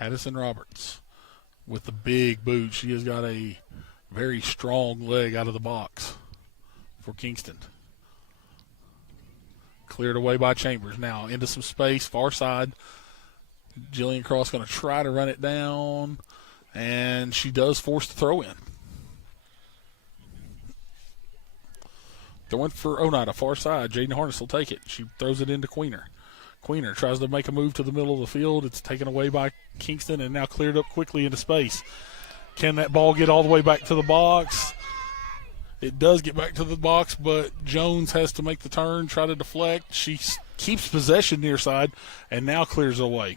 Addison Roberts with the big boot. She has got a very strong leg out of the box for Kingston. Cleared away by Chambers. Now into some space, far side. Jillian Cross going to try to run it down, and she does force the throw in. Throwing for Oneida, far side. Jaden Harness will take it. She throws it into Queener. Queener tries to make a move to the middle of the field. It's taken away by Kingston and now cleared up quickly into space. Can that ball get all the way back to the box? It does get back to the box, but Jones has to make the turn, try to deflect. She keeps possession near side and now clears away.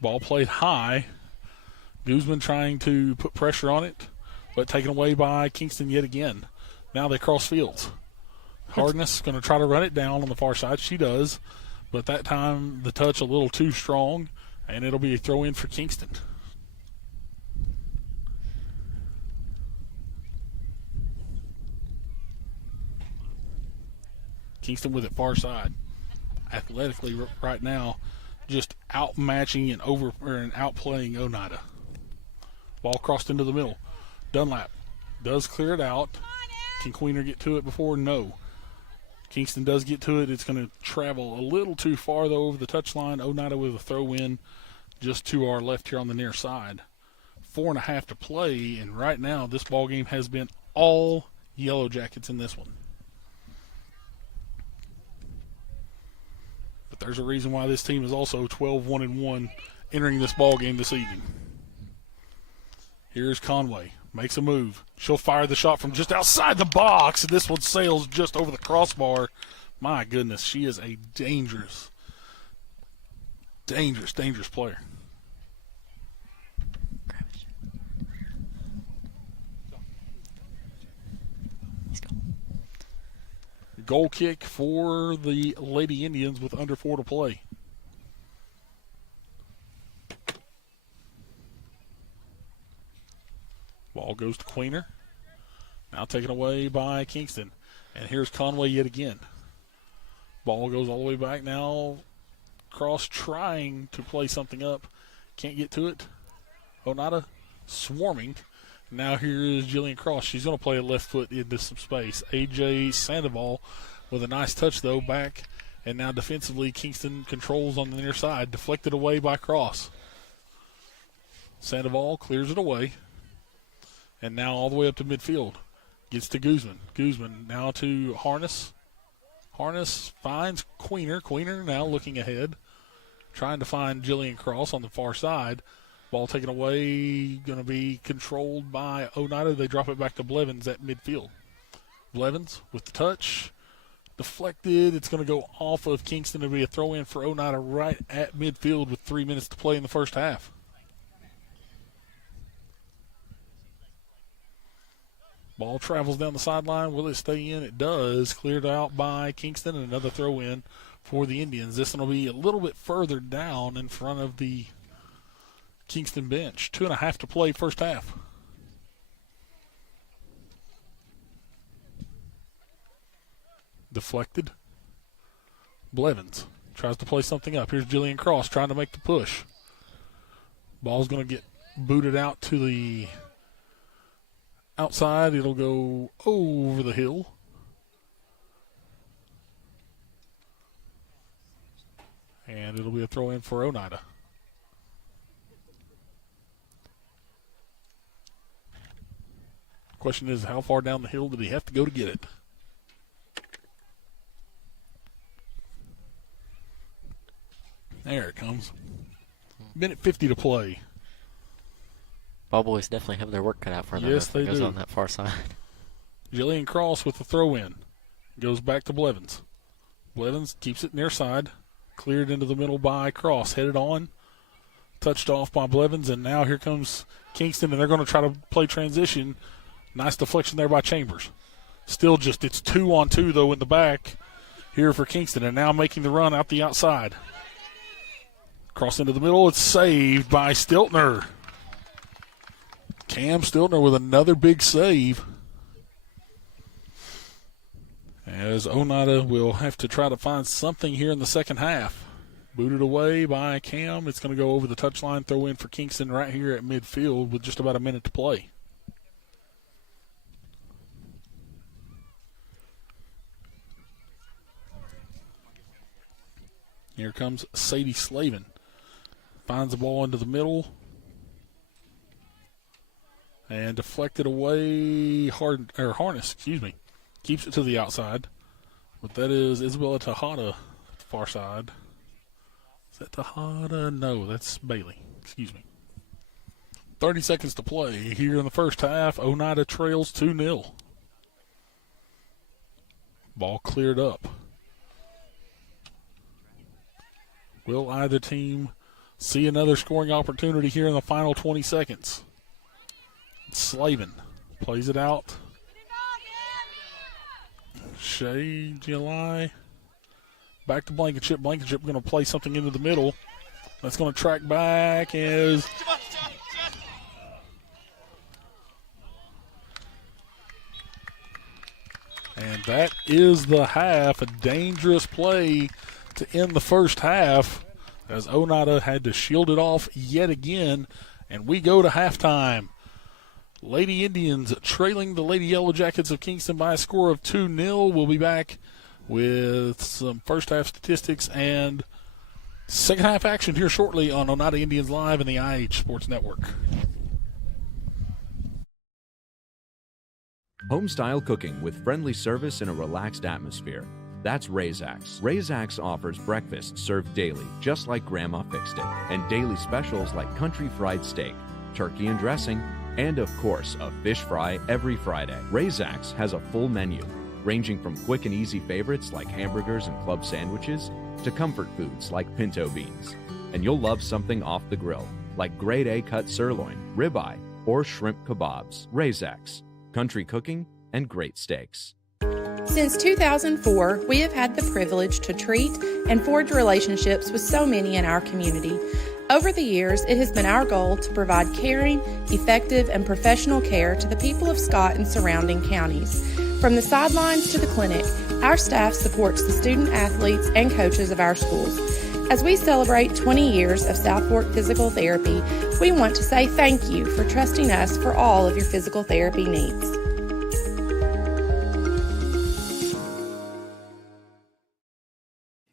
Ball played high. Guzman trying to put pressure on it, but taken away by Kingston yet again. Now they cross fields. Harness going to try to run it down on the far side. She does, but that time the touch a little too strong, and it'll be a throw in for Kingston. Kingston with it far side. Athletically right now, just outmatching and outplaying Oneida. Ball crossed into the middle. Dunlap does clear it out. Can Queener get to it before? No. Kingston does get to it. It's going to travel a little too far, though, over the touchline. Oneida with a throw-in just to our left here on the near side. 4.5 to play, and right now this ball game has been all Yellow Jackets in this one. But there's a reason why this team is also 12-1-1 entering this ball game this evening. Here's Conway. Makes a move. She'll fire the shot from just outside the box, and this one sails just over the crossbar. My goodness, she is a dangerous player. Goal kick for the Lady Indians with under 4 to play. Ball goes to Queener. Now taken away by Kingston. And here's Conway yet again. Ball goes all the way back now. Cross trying to play something up. Can't get to it. Oneida swarming. Now here is Jillian Cross. She's going to play a left foot into some space. A.J. Sandoval with a nice touch, though, back. And now defensively, Kingston controls on the near side. Deflected away by Cross. Sandoval clears it away. And now all the way up to midfield. Gets to Guzman. Guzman now to Harness. Harness finds Queener. Queener now looking ahead. Trying to find Jillian Cross on the far side. Ball taken away. Going to be controlled by Oneida. They drop it back to Blevins at midfield. Blevins with the touch. Deflected. It's going to go off of Kingston. It'll be a throw-in for Oneida right at midfield with 3 minutes to play in the first half. Ball travels down the sideline. Will it stay in? It does. Cleared out by Kingston, and another throw-in for the Indians. This one will be a little bit further down in front of the Kingston bench. 2.5 to play first half. Deflected. Blevins tries to play something up. Here's Jillian Cross trying to make the push. Ball's going to get booted out to the outside. It'll go over the hill. And it'll be a throw in for Oneida. Question is, how far down the hill did he have to go to get it? There it comes. Minute 50 to play. Ball boys definitely have their work cut out for them. Yes, they goes do. On that far side. Jillian Cross with the throw-in. Goes back to Blevins. Blevins keeps it near side. Cleared into the middle by Cross. Headed on. Touched off by Blevins, and now here comes Kingston, and they're going to try to play transition. Nice deflection there by Chambers. Still just, it's 2-on-2, though, in the back here for Kingston, and now making the run out the outside. Cross into the middle. It's saved by Stiltner. Cam Stiltner with another big save. As Oneida will have to try to find something here in the second half. Booted away by Cam. It's going to go over the touchline. Throw in for Kingston right here at midfield with just about a minute to play. Here comes Sadie Slavin. Finds the ball into the middle. And deflected away. Harness, keeps it to the outside. But that is Isabella Tejada at the far side. Is that Tejada? No, that's Bailey. 30 seconds to play here in the first half. Oneida trails 2-0. Ball cleared up. Will either team see another scoring opportunity here in the final 20 seconds? Slavin plays it out. Shea July. Back to Blankenship. Blankenship going to play something into the middle. That's going to track back as and that is the half. A dangerous play to end the first half as Oneida had to shield it off yet again, and we go to halftime. Lady Indians trailing the Lady Yellow Jackets of Kingston by a score of 2-0. We'll be back with some first half statistics and second half action here shortly on Oneida Indians Live and the IH Sports Network. Homestyle cooking with friendly service and a relaxed atmosphere. That's Razak's. Razak's offers breakfast served daily, just like Grandma fixed it, and daily specials like country fried steak, turkey and dressing, and of course, a fish fry every Friday. Razak's has a full menu, ranging from quick and easy favorites like hamburgers and club sandwiches to comfort foods like pinto beans. And you'll love something off the grill, like grade A cut sirloin, ribeye, or shrimp kebabs. Razak's. Country cooking and great steaks. Since 2004, we have had the privilege to treat and forge relationships with so many in our community. Over the years, it has been our goal to provide caring, effective, and professional care to the people of Scott and surrounding counties. From the sidelines to the clinic, our staff supports the student athletes and coaches of our schools. As we celebrate 20 years of South Fork Physical Therapy, we want to say thank you for trusting us for all of your physical therapy needs.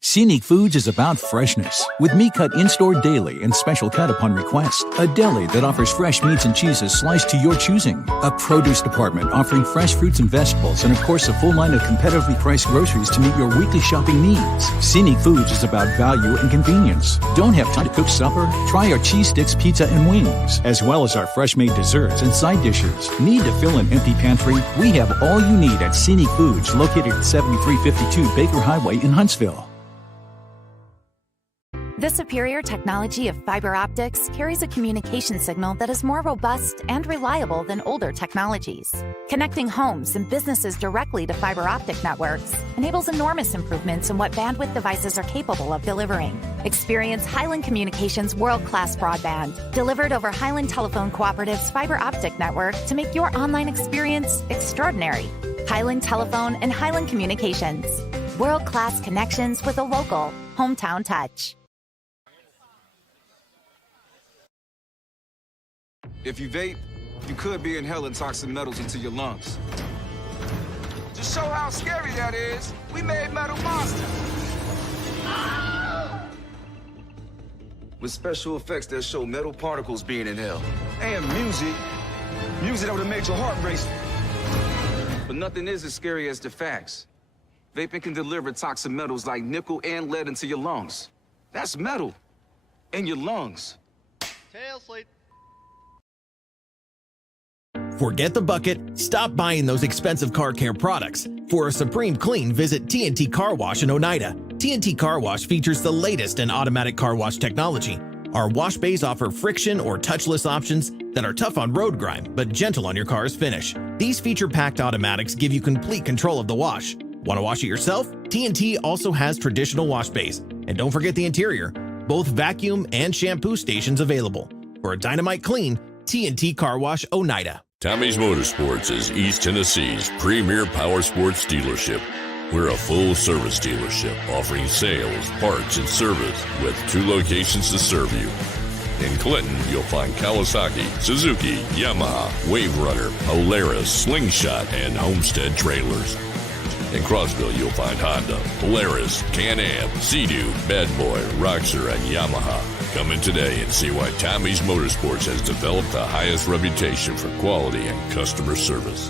Scenic Foods is about freshness, with meat cut in-store daily and special cut upon request. A deli that offers fresh meats and cheeses sliced to your choosing. A produce department offering fresh fruits and vegetables, and of course a full line of competitively priced groceries to meet your weekly shopping needs. Scenic Foods is about value and convenience. Don't have time to cook supper? Try our cheese sticks, pizza, and wings, as well as our fresh-made desserts and side dishes. Need to fill an empty pantry? We have all you need at Scenic Foods, located at 7352 Baker Highway in Huntsville. The superior technology of fiber optics carries a communication signal that is more robust and reliable than older technologies. Connecting homes and businesses directly to fiber optic networks enables enormous improvements in what bandwidth devices are capable of delivering. Experience Highland Communications' world-class broadband, delivered over Highland Telephone Cooperative's fiber optic network to make your online experience extraordinary. Highland Telephone and Highland Communications. World-class connections with a local, hometown touch. If you vape, you could be inhaling toxic metals into your lungs. To show how scary that is, we made Metal Monster. With special effects that show metal particles being inhaled. And music that would have made your heart race. But nothing is as scary as the facts. Vaping can deliver toxic metals like nickel and lead into your lungs. That's metal in your lungs. Tail sleep. Forget the bucket, stop buying those expensive car care products. For a supreme clean, visit TNT Car Wash in Oneida. TNT Car Wash features the latest in automatic car wash technology. Our wash bays offer friction or touchless options that are tough on road grime, but gentle on your car's finish. These feature-packed automatics give you complete control of the wash. Want to wash it yourself? TNT also has traditional wash bays. And don't forget the interior, both vacuum and shampoo stations available. For a dynamite clean, TNT Car Wash Oneida. Tommy's Motorsports is East Tennessee's premier power sports dealership. We're a full-service dealership offering sales, parts, and service with 2 locations to serve you. In Clinton, you'll find Kawasaki, Suzuki, Yamaha, Wave Runner, Polaris, Slingshot, and Homestead trailers. In Crossville, you'll find Honda, Polaris, Can-Am, Sea-Doo, Bad Boy, Roxor, and Yamaha. Come in today and see why Tommy's Motorsports has developed the highest reputation for quality and customer service.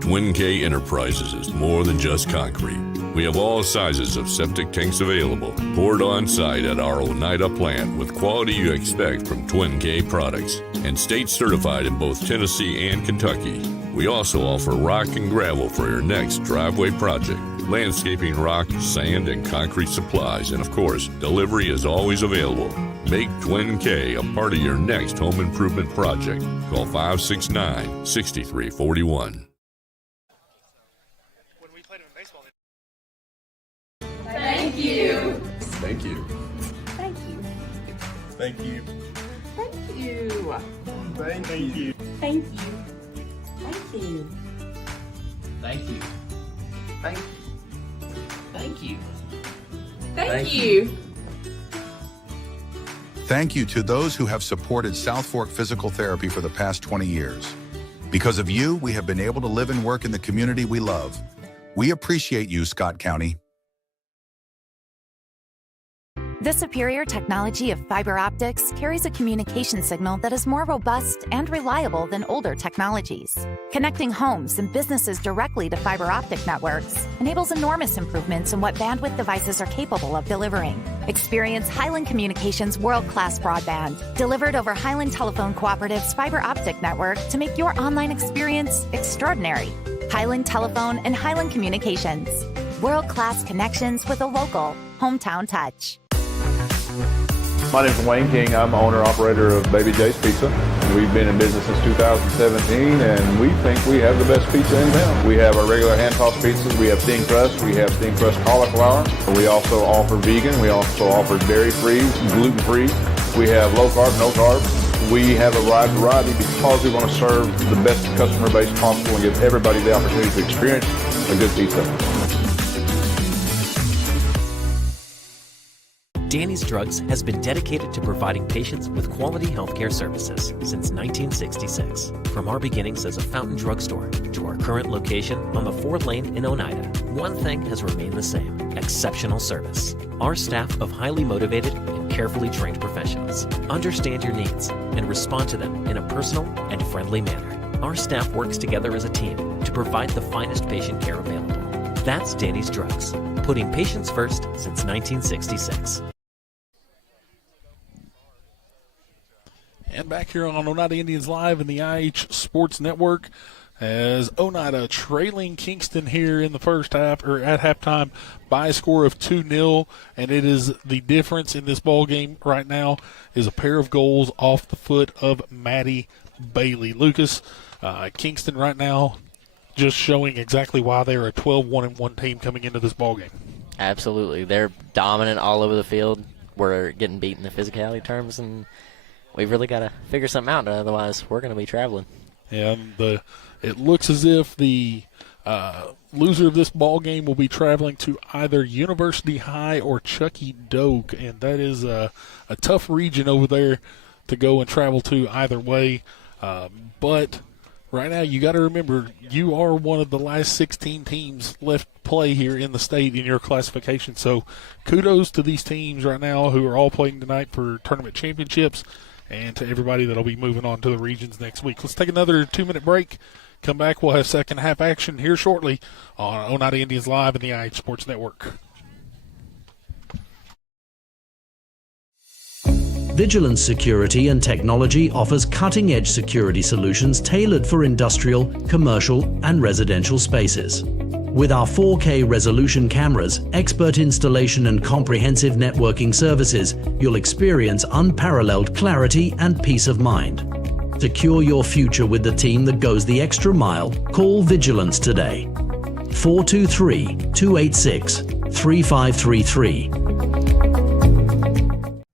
Twin K Enterprises is more than just concrete. We have all sizes of septic tanks available, poured on site at our Oneida plant with quality you expect from Twin K products, and state certified in both Tennessee and Kentucky. We also offer rock and gravel for your next driveway project, landscaping rock, sand, and concrete supplies, and of course, delivery is always available. Make Twin K a part of your next home improvement project. Call 569-6341. Thank you. Thank you. Thank you. Thank you. Thank you. Thank you. Thank you. Thank you. Thank you. Thank you. Thank you. Thank you. Thank you to those who have supported South Fork Physical Therapy for the past 20 years. Because of you, we have been able to live and work in the community we love. We appreciate you, Scott County. The superior technology of fiber optics carries a communication signal that is more robust and reliable than older technologies. Connecting homes and businesses directly to fiber optic networks enables enormous improvements in what bandwidth devices are capable of delivering. Experience Highland Communications' world-class broadband, delivered over Highland Telephone Cooperative's fiber optic network to make your online experience extraordinary. Highland Telephone and Highland Communications. World-class connections with a local, hometown touch. My name is Wayne King. I'm owner-operator of Baby J's Pizza. We've been in business since 2017, and we think we have the best pizza in town. We have our regular hand-tossed pizzas. We have thin crust. We have thin crust cauliflower. We also offer vegan. We also offer dairy-free, gluten-free. We have low-carb, no-carb. We have a wide variety because we want to serve the best customer base possible and give everybody the opportunity to experience a good pizza. Danny's Drugs has been dedicated to providing patients with quality healthcare services since 1966. From our beginnings as a fountain drugstore to our current location on the 4 lane in Oneida, one thing has remained the same: exceptional service. Our staff of highly motivated and carefully trained professionals understand your needs and respond to them in a personal and friendly manner. Our staff works together as a team to provide the finest patient care available. That's Danny's Drugs, putting patients first since 1966. And back here on Oneida Indians Live in the IH Sports Network, as Oneida trailing Kingston here in the first half, or at halftime, by a score of 2-0. And it is the difference in this ball game right now is a pair of goals off the foot of Maddie Bailey. Lucas, Kingston right now just showing exactly why they're a 12-1-1 team coming into this ball game. Absolutely. They're dominant all over the field. We're getting beat in the physicality terms, and we've really got to figure something out, otherwise we're going to be traveling. And it looks as if the loser of this ball game will be traveling to either University High or Chucky Doak, and that is a tough region over there to go and travel to either way. But right now you got to remember you are one of the last 16 teams left to play here in the state in your classification. So kudos to these teams right now who are all playing tonight for tournament championships, and to everybody that'll be moving on to the regions next week. Let's take another 2-minute break. Come back. We'll have second half action here shortly on Oneida Indians Live in the IH Sports Network. Vigilance Security and Technology offers cutting-edge security solutions tailored for industrial, commercial, and residential spaces. With our 4K resolution cameras, expert installation, and comprehensive networking services, you'll experience unparalleled clarity and peace of mind. Secure your future with the team that goes the extra mile. Call Vigilance today. 423-286-3533.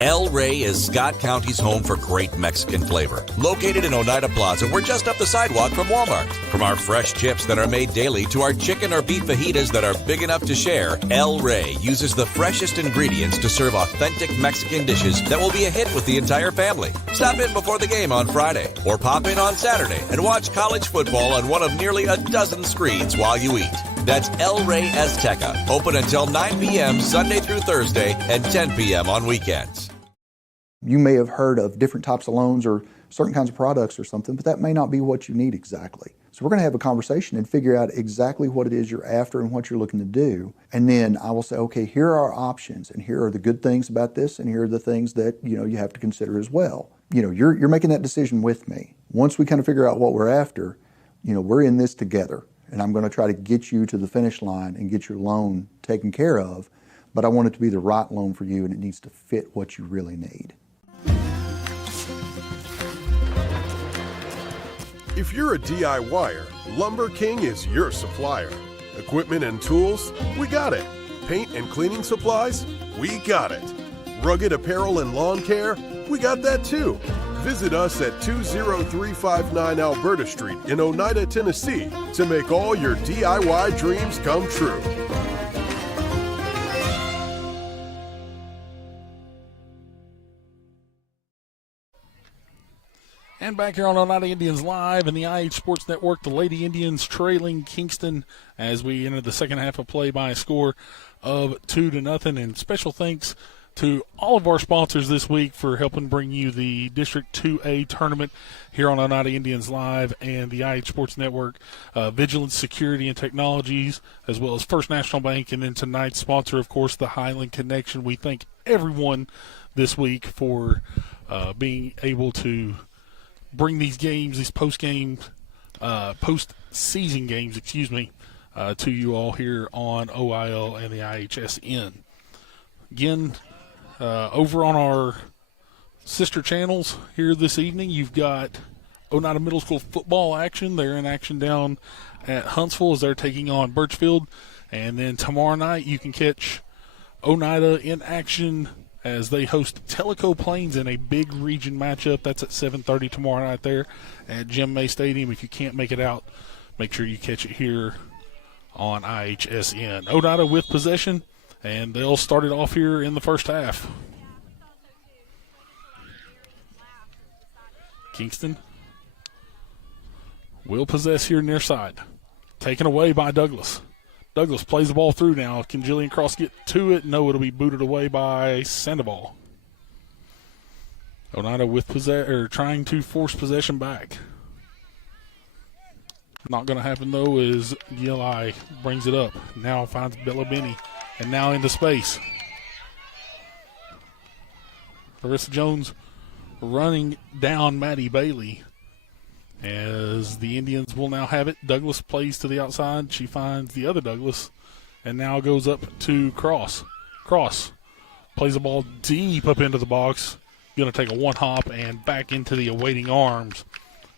El Rey is Scott County's home for great Mexican flavor. Located in Oneida Plaza, we're just up the sidewalk from Walmart. From our fresh chips that are made daily to our chicken or beef fajitas that are big enough to share, El Rey uses the freshest ingredients to serve authentic Mexican dishes that will be a hit with the entire family. Stop in before the game on Friday, or pop in on Saturday and watch college football on one of nearly a dozen screens while you eat. That's El Rey Azteca, open until 9 p.m. Sunday through Thursday and 10 p.m. on weekends. You may have heard of different types of loans or certain kinds of products or something, but that may not be what you need exactly. So we're going to have a conversation and figure out exactly what it is you're after and what you're looking to do. And then I will say, okay, here are our options, and here are the good things about this, and here are the things that you have to consider as well. You're making that decision with me. Once we kind of figure out what we're after, we're in this together. And I'm going to try to get you to the finish line and get your loan taken care of, but I want it to be the right loan for you, and it needs to fit what you really need. If you're a DIYer, Lumber King is your supplier. Equipment and tools, we got it. Paint and cleaning supplies, we got it. Rugged apparel and lawn care, we got that too. Visit us at 20359 Alberta Street in Oneida, Tennessee to make all your DIY dreams come true. And back here on Oneida Indians Live and the IH Sports Network, the Lady Indians trailing Kingston as we enter the second half of play by a score of 2-0. And special thanks to all of our sponsors this week for helping bring you the District 2A tournament here on Oneida Indians Live and the IH Sports Network, Vigilance Security and Technologies, as well as First National Bank, and then tonight's sponsor, of course, the Highland Connection. We thank everyone this week for being able to bring these games, these postseason games, to you all here on OIL and the IHSN. Again, over on our sister channels here this evening, you've got Oneida Middle School football action. They're in action down at Huntsville as they're taking on Birchfield. And then tomorrow night you can catch Oneida in action as they host Tellico Plains in a big region matchup. That's at 7:30 tomorrow night there at Jim May Stadium. If you can't make it out, make sure you catch it here on IHSN. Oneida with possession, and they'll start it off here in the first half. Kingston will possess here near side. Taken away by Douglas. Douglas plays the ball through now. Can Jillian Cross get to it? No, it'll be booted away by Sandoval. Oneida with trying to force possession back. Not going to happen, though, as Gili brings it up. Now finds Bella Benny, and now into space. Larissa Jones running down Maddie Bailey as the Indians will now have it. Douglas plays to the outside. She finds the other Douglas and now goes up to Cross. Cross plays the ball deep up into the box. Going to take a one-hop and back into the awaiting arms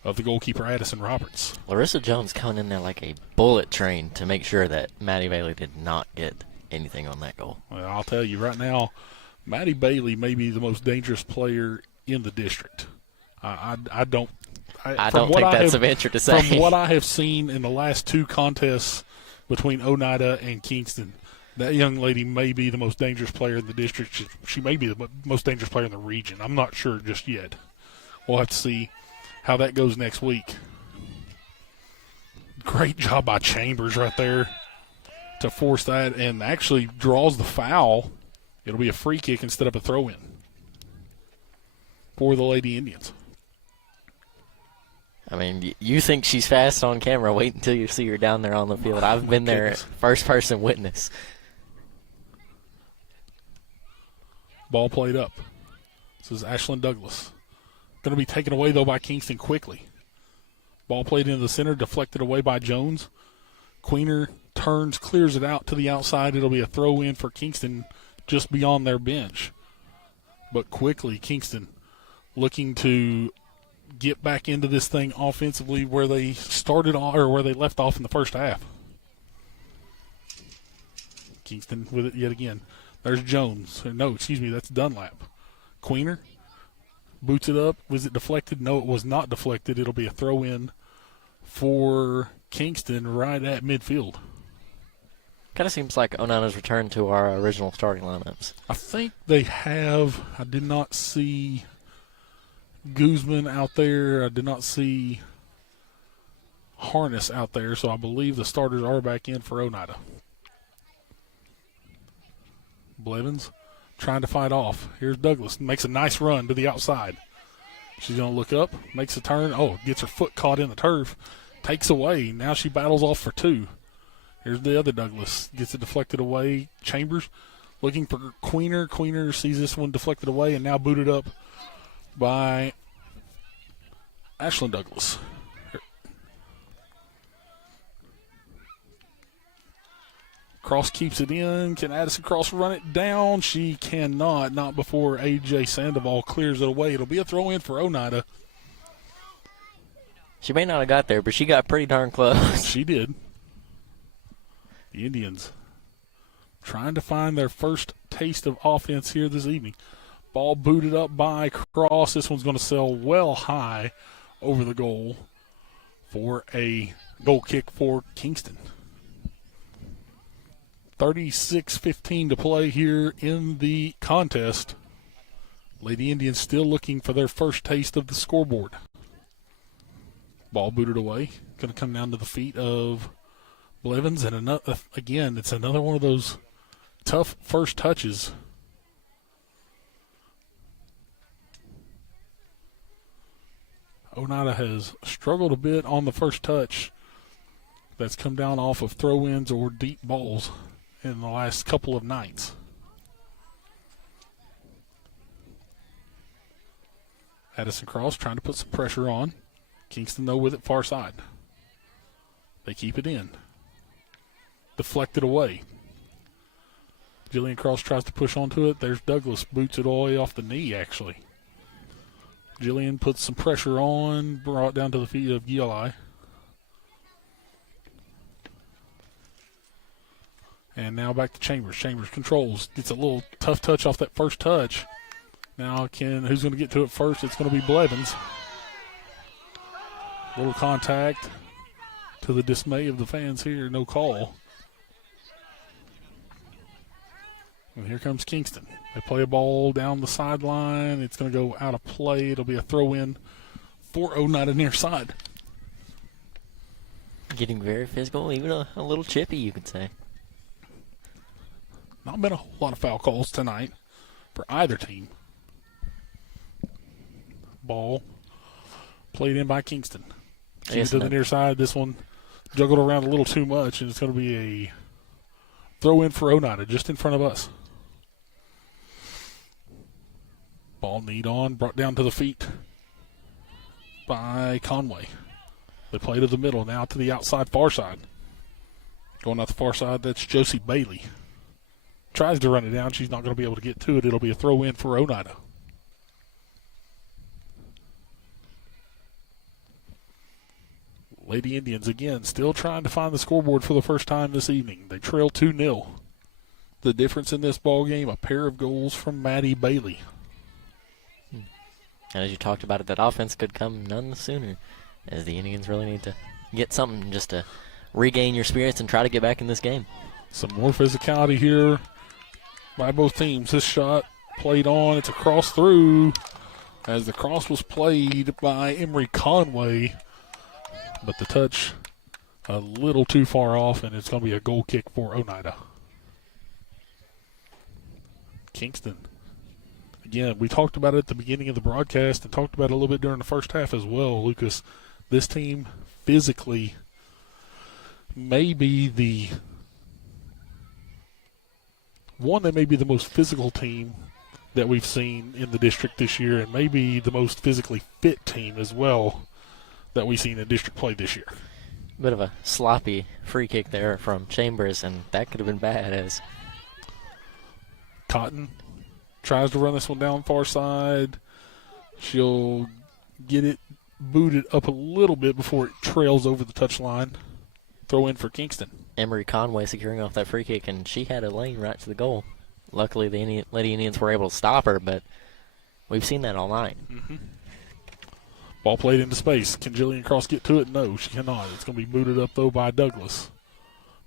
of the goalkeeper, Addison Roberts. Larissa Jones coming in there like a bullet train to make sure that Maddie Bailey did not get anything on that goal. Well, I'll tell you right now, Maddie Bailey may be the most dangerous player in the district. I don't think that's a venture to say. From what I have seen in the last two contests between Oneida and Kingston, that young lady may be the most dangerous player in the district. She may be the most dangerous player in the region. I'm not sure just yet. We'll have to see how that goes next week. Great job by Chambers right there to force that and actually draws the foul. It'll be a free kick instead of a throw-in for the Lady Indians. I mean, you think she's fast on camera. Wait until you see her down there on the field. I've been there, first-person witness. Ball played up. This is Ashlyn Douglas. Going to be taken away, though, by Kingston quickly. Ball played into the center, deflected away by Jones. Queener turns, clears it out to the outside. It'll be a throw-in for Kingston just beyond their bench. But quickly, Kingston looking to get back into this thing offensively where they started or where they left off in the first half. Kingston with it yet again. There's Jones. No, excuse me, that's Dunlap. Queener boots it up. Was it deflected? No, it was not deflected. It'll be a throw-in for Kingston right at midfield. Kind of seems like Oneida's returned to our original starting lineups. I think they have. I did not see Guzman out there. I did not see Harness out there, so I believe the starters are back in for Oneida. Blevins trying to fight off. Here's Douglas. Makes a nice run to the outside. She's going to look up, makes a turn. Oh, gets her foot caught in the turf. Takes away. Now she battles off for two. Here's the other Douglas. Gets it deflected away. Chambers looking for Queener. Queener sees this one deflected away and now booted up by Ashlyn Douglas. Cross keeps it in. Can Addison Cross run it down? She cannot. Not before A.J. Sandoval clears it away. It'll be a throw-in for Oneida. She may not have got there, but she got pretty darn close. She did. The Indians trying to find their first taste of offense here this evening. Ball booted up by Cross. This one's going to sail well high over the goal for a goal kick for Kingston. 36-15 to play here in the contest. Lady Indians still looking for their first taste of the scoreboard. Ball booted away. Going to come down to the feet of Blevins. And again, it's another one of those tough first touches. Oneida has struggled a bit on the first touch. That's come down off of throw-ins or deep balls in the last couple of nights. Addison Cross trying to put some pressure on. Kingston, though, with it far side. They keep it in. Deflected away. Jillian Cross tries to push onto it. There's Douglas. Boots it all the way off the knee, actually. Jillian puts some pressure on. Brought down to the feet of Gioli. And now back to Chambers. Chambers controls. Gets a little tough touch off that first touch. Now who's going to get to it first? It's going to be Blevins. Little contact to the dismay of the fans here. No call. And here comes Kingston. They play a ball down the sideline. It's going to go out of play. It'll be a throw-in for Oneida near side. Getting very physical, even a little chippy, you could say. Not been a whole lot of foul calls tonight for either team. Ball played in by Kingston. To the near side. This one juggled around a little too much, and it's going to be a throw in for Oneida just in front of us. Ball kneed on, brought down to the feet by Conway. They play to the middle, now to the outside far side. Going out the far side, that's Josie Bailey. Tries to run it down. She's not going to be able to get to it. It'll be a throw in for Oneida. Lady Indians, again, still trying to find the scoreboard for the first time this evening. They trail 2-0. The difference in this ball game, a pair of goals from Maddie Bailey. And as you talked about it, that offense could come none sooner, as the Indians really need to get something just to regain your spirits and try to get back in this game. Some more physicality here by both teams. This shot played on. It's a cross through as the cross was played by Emery Conway. But the touch a little too far off, and it's going to be a goal kick for Oneida. Kingston. Again, we talked about it at the beginning of the broadcast and talked about it a little bit during the first half as well, Lucas. This team physically may be the one that may be the most physical team that we've seen in the district this year, and maybe the most physically fit team as well that we've seen in district play this year. Bit of a sloppy free kick there from Chambers, and that could have been bad as Cotton tries to run this one down far side. She'll get it booted up a little bit before it trails over the touchline. Throw in for Kingston. Emery Conway securing off that free kick, and she had a lane right to the goal. Luckily, the Lady Indians were able to stop her, but we've seen that all night. Mm-hmm. Ball played into space. Can Jillian Cross get to it? No, she cannot. It's going to be booted up, though, by Douglas.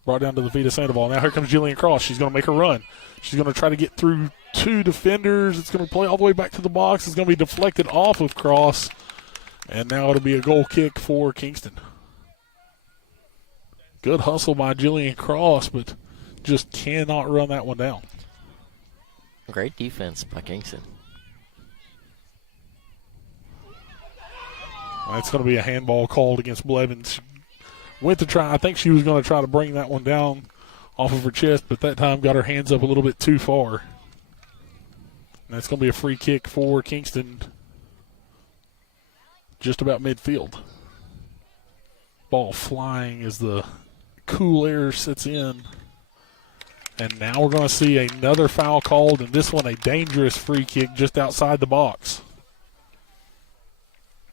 Brought down to the feet of Sandoval. Now here comes Jillian Cross. She's going to make a run. She's going to try to get through two defenders. It's going to play all the way back to the box. It's going to be deflected off of Cross. And now it'll be a goal kick for Kingston. Good hustle by Jillian Cross, but just cannot run that one down. Great defense by Kingston. That's going to be a handball called against Blevins. Went to try. I think she was going to try to bring that one down off of her chest, but that time got her hands up a little bit too far. And that's going to be a free kick for Kingston just about midfield. Ball flying as the cool air sits in. And now we're going to see another foul called, and this one a dangerous free kick just outside the box.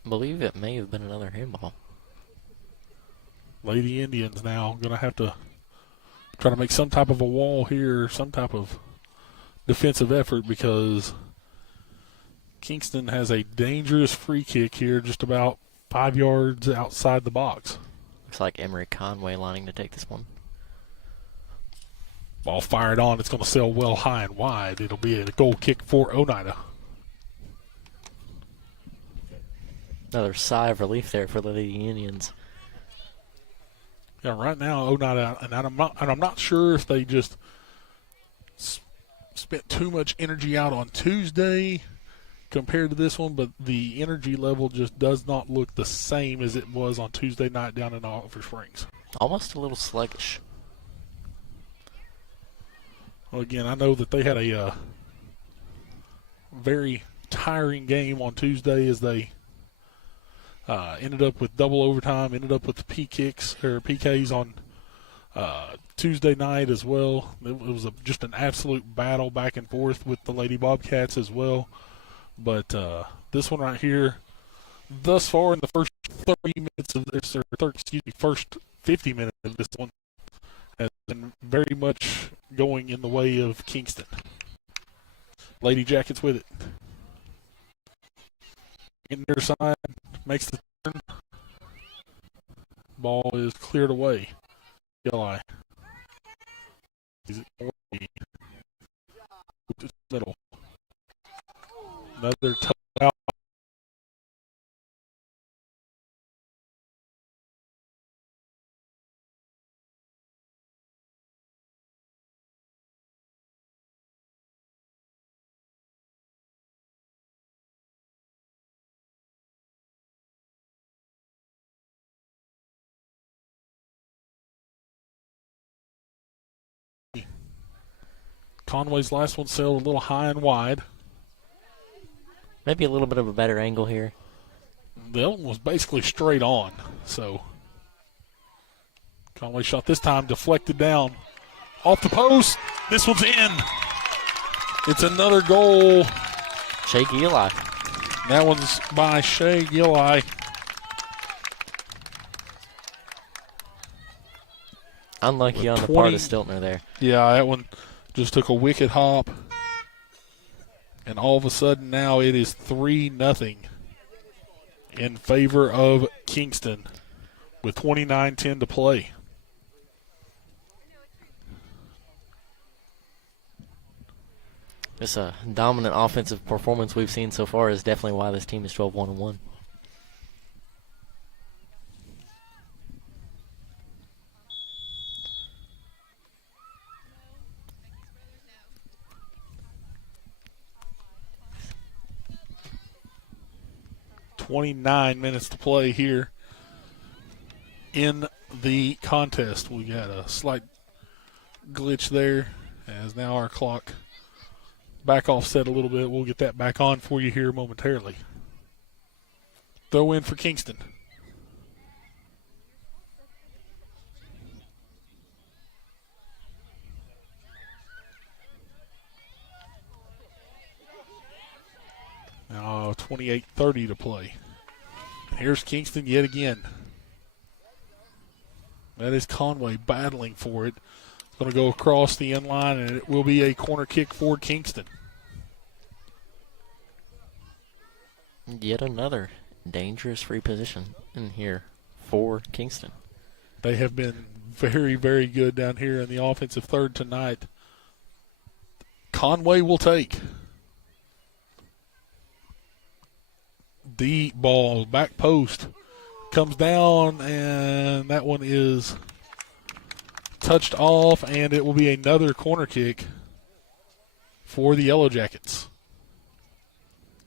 I believe it may have been another handball. Lady Indians now going to have to try to make some type of a wall here, some type of defensive effort, because Kingston has a dangerous free kick here just about 5 yards outside the box. Looks like Emery Conway lining to take this one. Ball fired on. It's going to sail well high and wide. It'll be a goal kick for Oneida. Another sigh of relief there for the Lady Indians. Yeah, right now, Oneida, and I'm not sure if they just spent too much energy out on Tuesday compared to this one, but the energy level just does not look the same as it was on Tuesday night down in Oliver Springs. Almost a little sluggish. Well, again, I know that they had a very tiring game on Tuesday as they ended up with double overtime, ended up with the PKs on Tuesday night as well. It was just an absolute battle back and forth with the Lady Bobcats as well. But this one right here, thus far in the first 30 minutes of this, first 50 minutes of this one, has been very much going in the way of Kingston. Lady Jackets with it. In their side, makes the turn. Ball is cleared away. Eli. Is it away? Middle. Another tough out. Conway's last one sailed a little high and wide. Maybe a little bit of a better angle here. The other one was basically straight on. So Conway shot this time, deflected down. Off the post. This one's in. It's another goal. Shea Eli. That one's by Shea Eli. Unlucky on the part of Stiltner there. Yeah, that one just took a wicked hop. And all of a sudden now it is 3-0 in favor of Kingston with 29:10 to play. This dominant offensive performance we've seen so far is definitely why this team is 12-1-1. .29 to play here in the contest. We got a slight glitch there as now our clock back offset a little bit. We'll get that back on for you here momentarily. Throw in for Kingston. Now 28:30 to play. Here's Kingston yet again. That is Conway battling for it. Going to go across the end line, and it will be a corner kick for Kingston. Yet another dangerous free position in here for Kingston. They have been very, very good down here in the offensive third tonight. Conway will take. The ball, back post, comes down, and that one is touched off, and it will be another corner kick for the Yellow Jackets.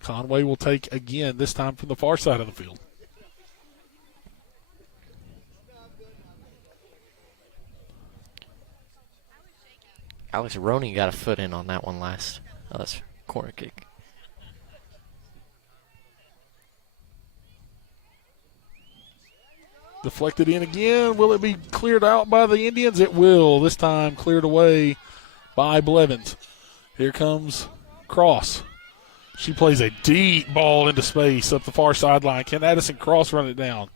Conway will take again, this time from the far side of the field. Alex Roney got a foot in on that one last. Oh, that's corner kick. Deflected in again. Will it be cleared out by the Indians? It will. This time cleared away by Blevins. Here comes Cross. She plays a deep ball into space up the far sideline. Can Addison Cross run it down?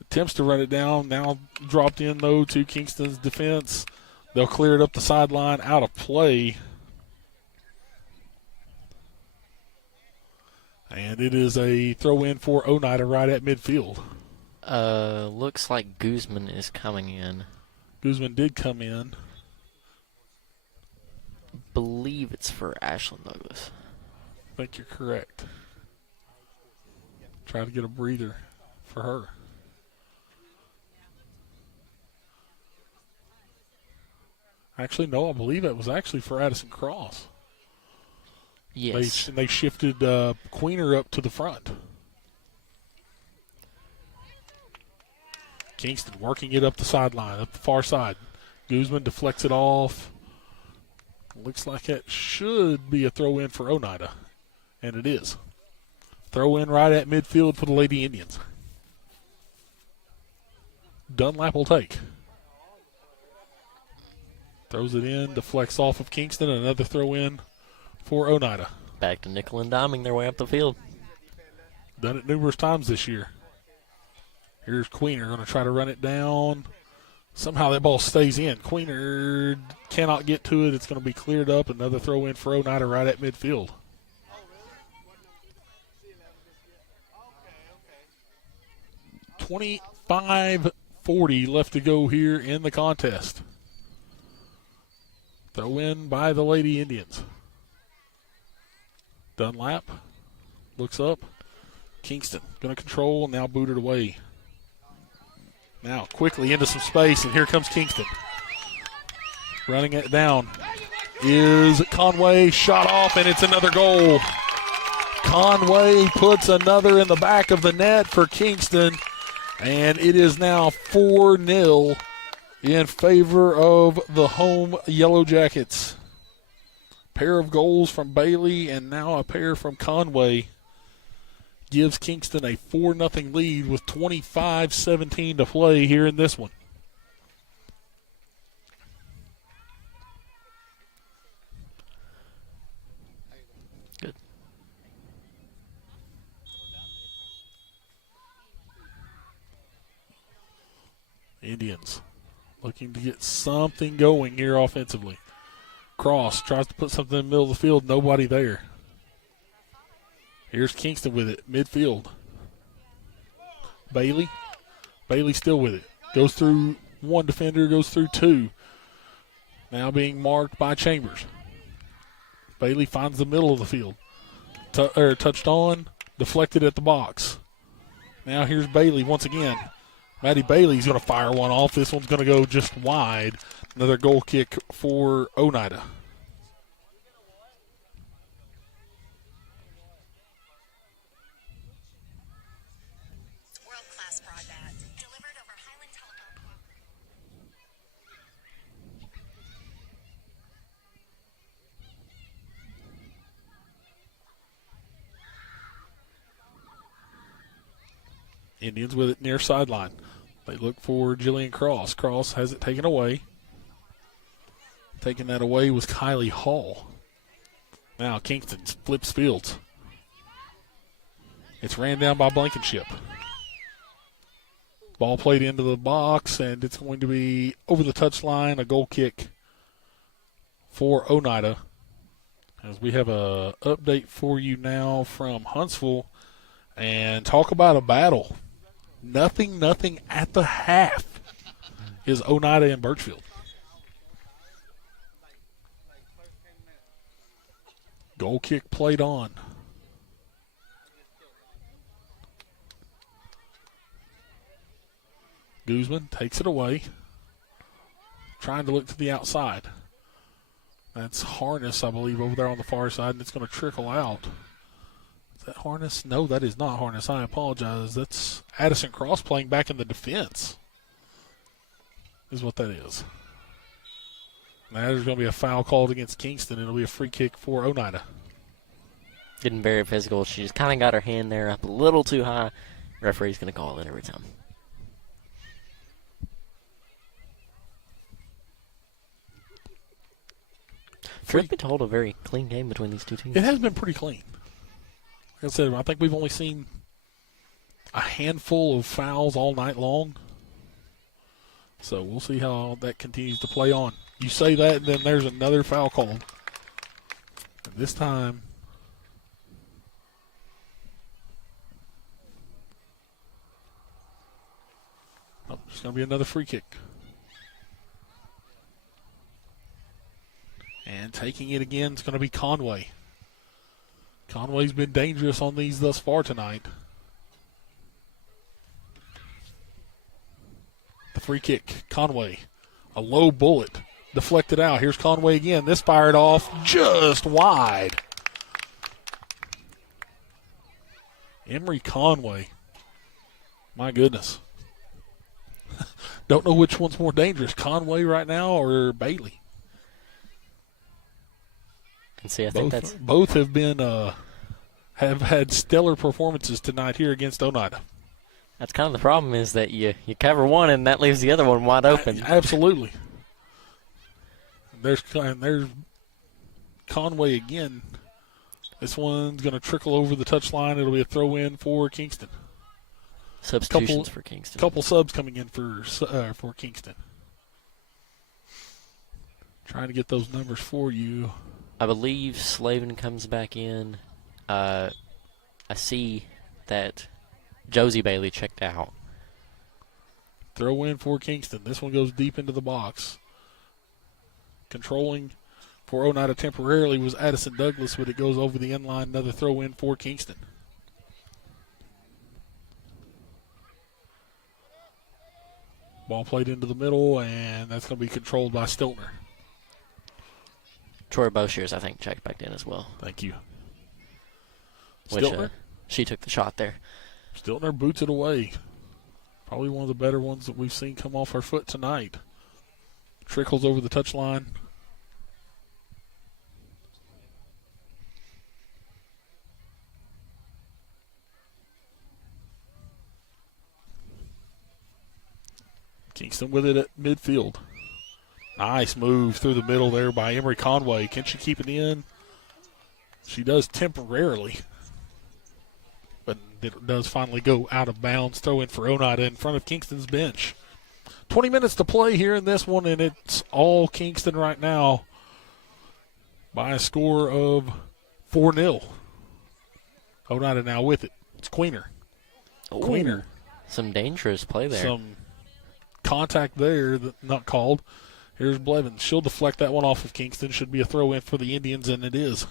Attempts to run it down. Now dropped in, though, to Kingston's defense. They'll clear it up the sideline, out of play. And it is a throw-in for Oneida right at midfield. Looks like Guzman is coming in. Guzman did come in. Believe it's for Ashlyn Douglas. I think you're correct. Try to get a breather for her. Actually, no, I believe it was actually for Addison Cross. Yes. They shifted Queener up to the front. Kingston working it up the sideline, up the far side. Guzman deflects it off. Looks like it should be a throw-in for Oneida, and it is. Throw-in right at midfield for the Lady Indians. Dunlap will take. Throws it in, deflects off of Kingston, another throw-in for Oneida. Back to nickel and diming their way up the field. Done it numerous times this year. Here's Queener going to try to run it down. Somehow that ball stays in. Queener cannot get to it. It's going to be cleared up. Another throw in for Oneida right at midfield. .25:40 left to go here in the contest. Throw in by the Lady Indians. Dunlap looks up. Kingston going to control, now booted away. Now quickly into some space, and here comes Kingston. Running it down is Conway, shot off, and it's another goal. Conway puts another in the back of the net for Kingston, and it is now 4-0 in favor of the home Yellow Jackets. Pair of goals from Bailey and now a pair from Conway gives Kingston a 4-0 lead with 25:17 to play here in this one. Good. Indians looking to get something going here offensively. Cross tries to put something in the middle of the field. Nobody there. Here's Kingston with it, midfield. Bailey. Bailey still with it. Goes through one defender, goes through two. Now being marked by Chambers. Bailey finds the middle of the field. Touched on, deflected at the box. Now here's Bailey once again. Maddie Bailey's going to fire one off. This one's going to go just wide. Another goal kick for Oneida. Indians with it near sideline. They look for Jillian Cross. Cross has it taken away. Taking that away was Kylie Hall. Now Kingston flips fields. It's ran down by Blankenship. Ball played into the box, and it's going to be over the touchline, a goal kick for Oneida. As we have a update for you now from Huntsville, and talk about a battle. Nothing at the half is Oneida and Birchfield. Goal kick played on. Guzman takes it away. Trying to look to the outside. That's Harness, I believe, over there on the far side, and it's going to trickle out. Is that Harness? No, that is not Harness. I apologize. That's Addison Cross playing back in the defense is what that is. Now there's going to be a foul called against Kingston. It'll be a free kick for Oneida. Getting very physical. She just kind of got her hand there up a little too high. Referee's going to call it every time. Truth be told, a very clean game between these two teams. It has been pretty clean. Like I said, I think we've only seen a handful of fouls all night long. So we'll see how that continues to play on. You say that, and then there's another foul called. And this time, there's going to be another free kick. And taking it again is going to be Conway. Conway's been dangerous on these thus far tonight. free kick. Conway, a low bullet, deflected out. Here's Conway again. This fired off just wide. Emory Conway. My goodness. Don't know which one's more dangerous, Conway right now or Bailey. And see, I think both have been have had stellar performances tonight here against Oneida. That's kind of the problem, is that you cover one and that leaves the other one wide open. Absolutely. There's Conway again. This one's going to trickle over the touchline. It'll be a throw-in for Kingston. Substitutions for Kingston. Couple subs coming in for Kingston. Trying to get those numbers for you. I believe Slavin comes back in. I see that Josie Bailey checked out. Throw in for Kingston. This one goes deep into the box. Controlling for Oneida temporarily was Addison Douglas, but it goes over the end line. Another throw in for Kingston. Ball played into the middle, and that's going to be controlled by Stiltner. Troy Boshears, I think, checked back in as well. Thank you. Stiltner? She took the shot there. Stiltner boots it away. Probably one of the better ones that we've seen come off her foot tonight. Trickles over the touchline. Kingston with it at midfield. Nice move through the middle there by Emory Conway. Can she keep it in? She does temporarily. But it does finally go out of bounds. Throw in for Oneida in front of Kingston's bench. 20 minutes to play here in this one, and it's all Kingston right now by a score of 4-0. Oneida now with it. It's Queener. Queener. Some dangerous play there. Some contact there, not called. Here's Blevins. She'll deflect that one off of Kingston. Should be a throw-in for the Indians, and it is.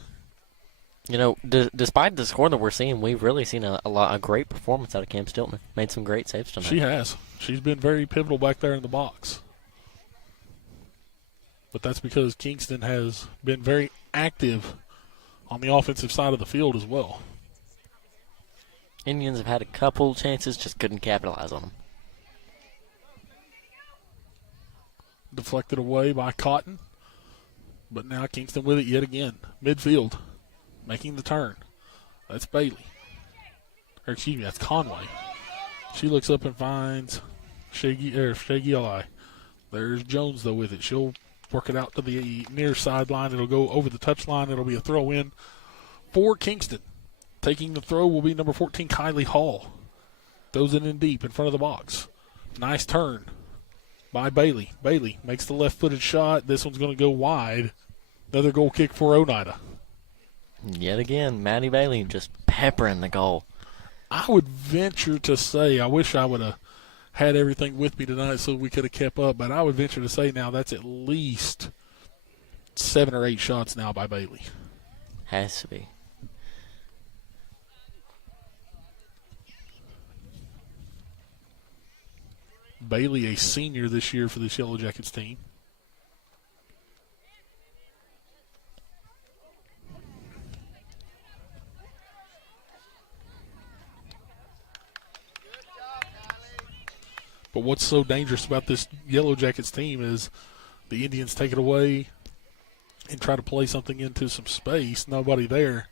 You know, despite the score that we're seeing, we've really seen a great performance out of Cam Stiltner. Made some great saves tonight. She has. She's been very pivotal back there in the box. But that's because Kingston has been very active on the offensive side of the field as well. Indians have had a couple chances, just couldn't capitalize on them. Deflected away by Cotton. But now Kingston with it yet again. Midfield. Making the turn. That's Bailey. Or excuse me, that's Conway. She looks up and finds Shaggy. There's Jones, though, with it. She'll work it out to the near sideline. It'll go over the touchline. It'll be a throw-in for Kingston. Taking the throw will be number 14, Kylie Hall. Throws it in deep in front of the box. Nice turn by Bailey. Bailey makes the left-footed shot. This one's going to go wide. Another goal kick for Oneida. Yet again, Maddie Bailey just peppering the goal. I would venture to say, I wish I would have had everything with me tonight so we could have kept up, but I would venture to say now that's at least 7 or 8 shots now by Bailey. Has to be. Bailey, a senior this year for this Yellow Jackets team. But what's so dangerous about this Yellow Jackets team is the Indians take it away and try to play something into some space. Nobody there.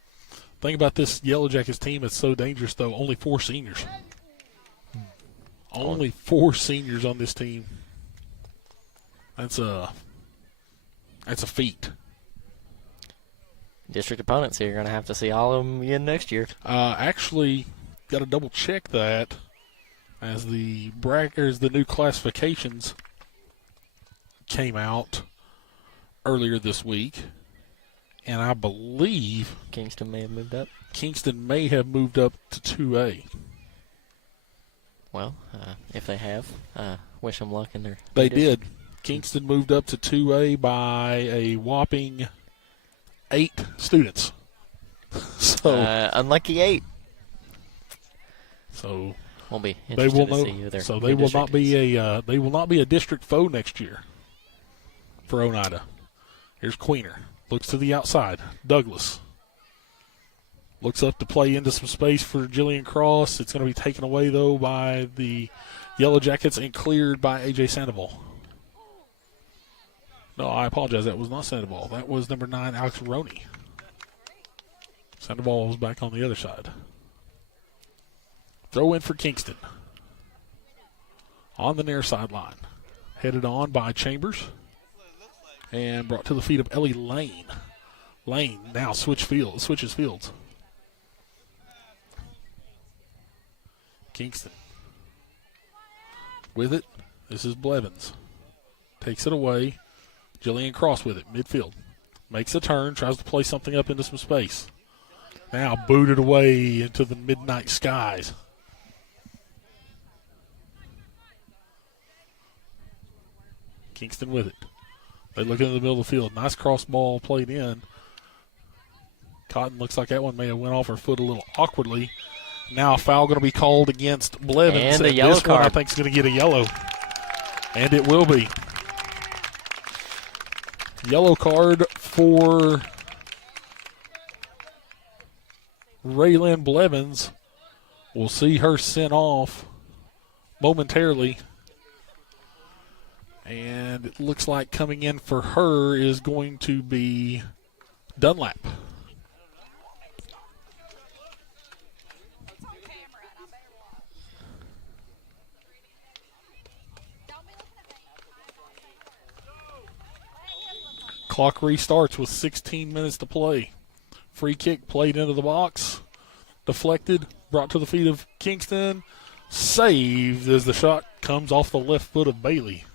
Thing about this Yellow Jackets team that's so dangerous, though, only 4 seniors. Only 4 seniors on this team. That's a feat. District opponents, so you're going to have to see all of them again next year. Actually, got to double check that as the new classifications came out earlier this week, and I believe Kingston may have moved up. Kingston may have moved up to 2A. Well, if they have, wish them luck in their. They did. Kingston moved up to 2A by a whopping 8 students. So unlucky 8. So Won't be They will interested to see who their so new they will district not be is. they will not be a district foe next year for Oneida. Here's Queener. Looks to the outside. Douglas. Looks up to play into some space for Jillian Cross. It's going to be taken away, though, by the Yellow Jackets and cleared by A.J. Sandoval. No, I apologize. That was not Sandoval. That was number 9, Alex Roney. Sandoval was back on the other side. Throw in for Kingston. On the near sideline. Headed on by Chambers. And brought to the feet of Ellie Lane. Lane now switches fields. Kingston. With it. This is Blevins. Takes it away. Jillian Cross with it. Midfield. Makes a turn. Tries to play something up into some space. Now booted away into the midnight skies. Kingston with it. They look into the middle of the field. Nice cross ball played in. Cotton looks like that one may have went off her foot a little awkwardly. Now a foul going to be called against Blevins. And a yellow this card. one I think is going to get a yellow. And it will be. Yellow card for Raylyn Blevins. We'll see her sent off momentarily. And it looks like coming in for her is going to be Dunlap. Clock restarts with 16 minutes to play. Free kick played into the box. Deflected, brought to the feet of Kingston. Saved as the shot comes off the left foot of Bailey.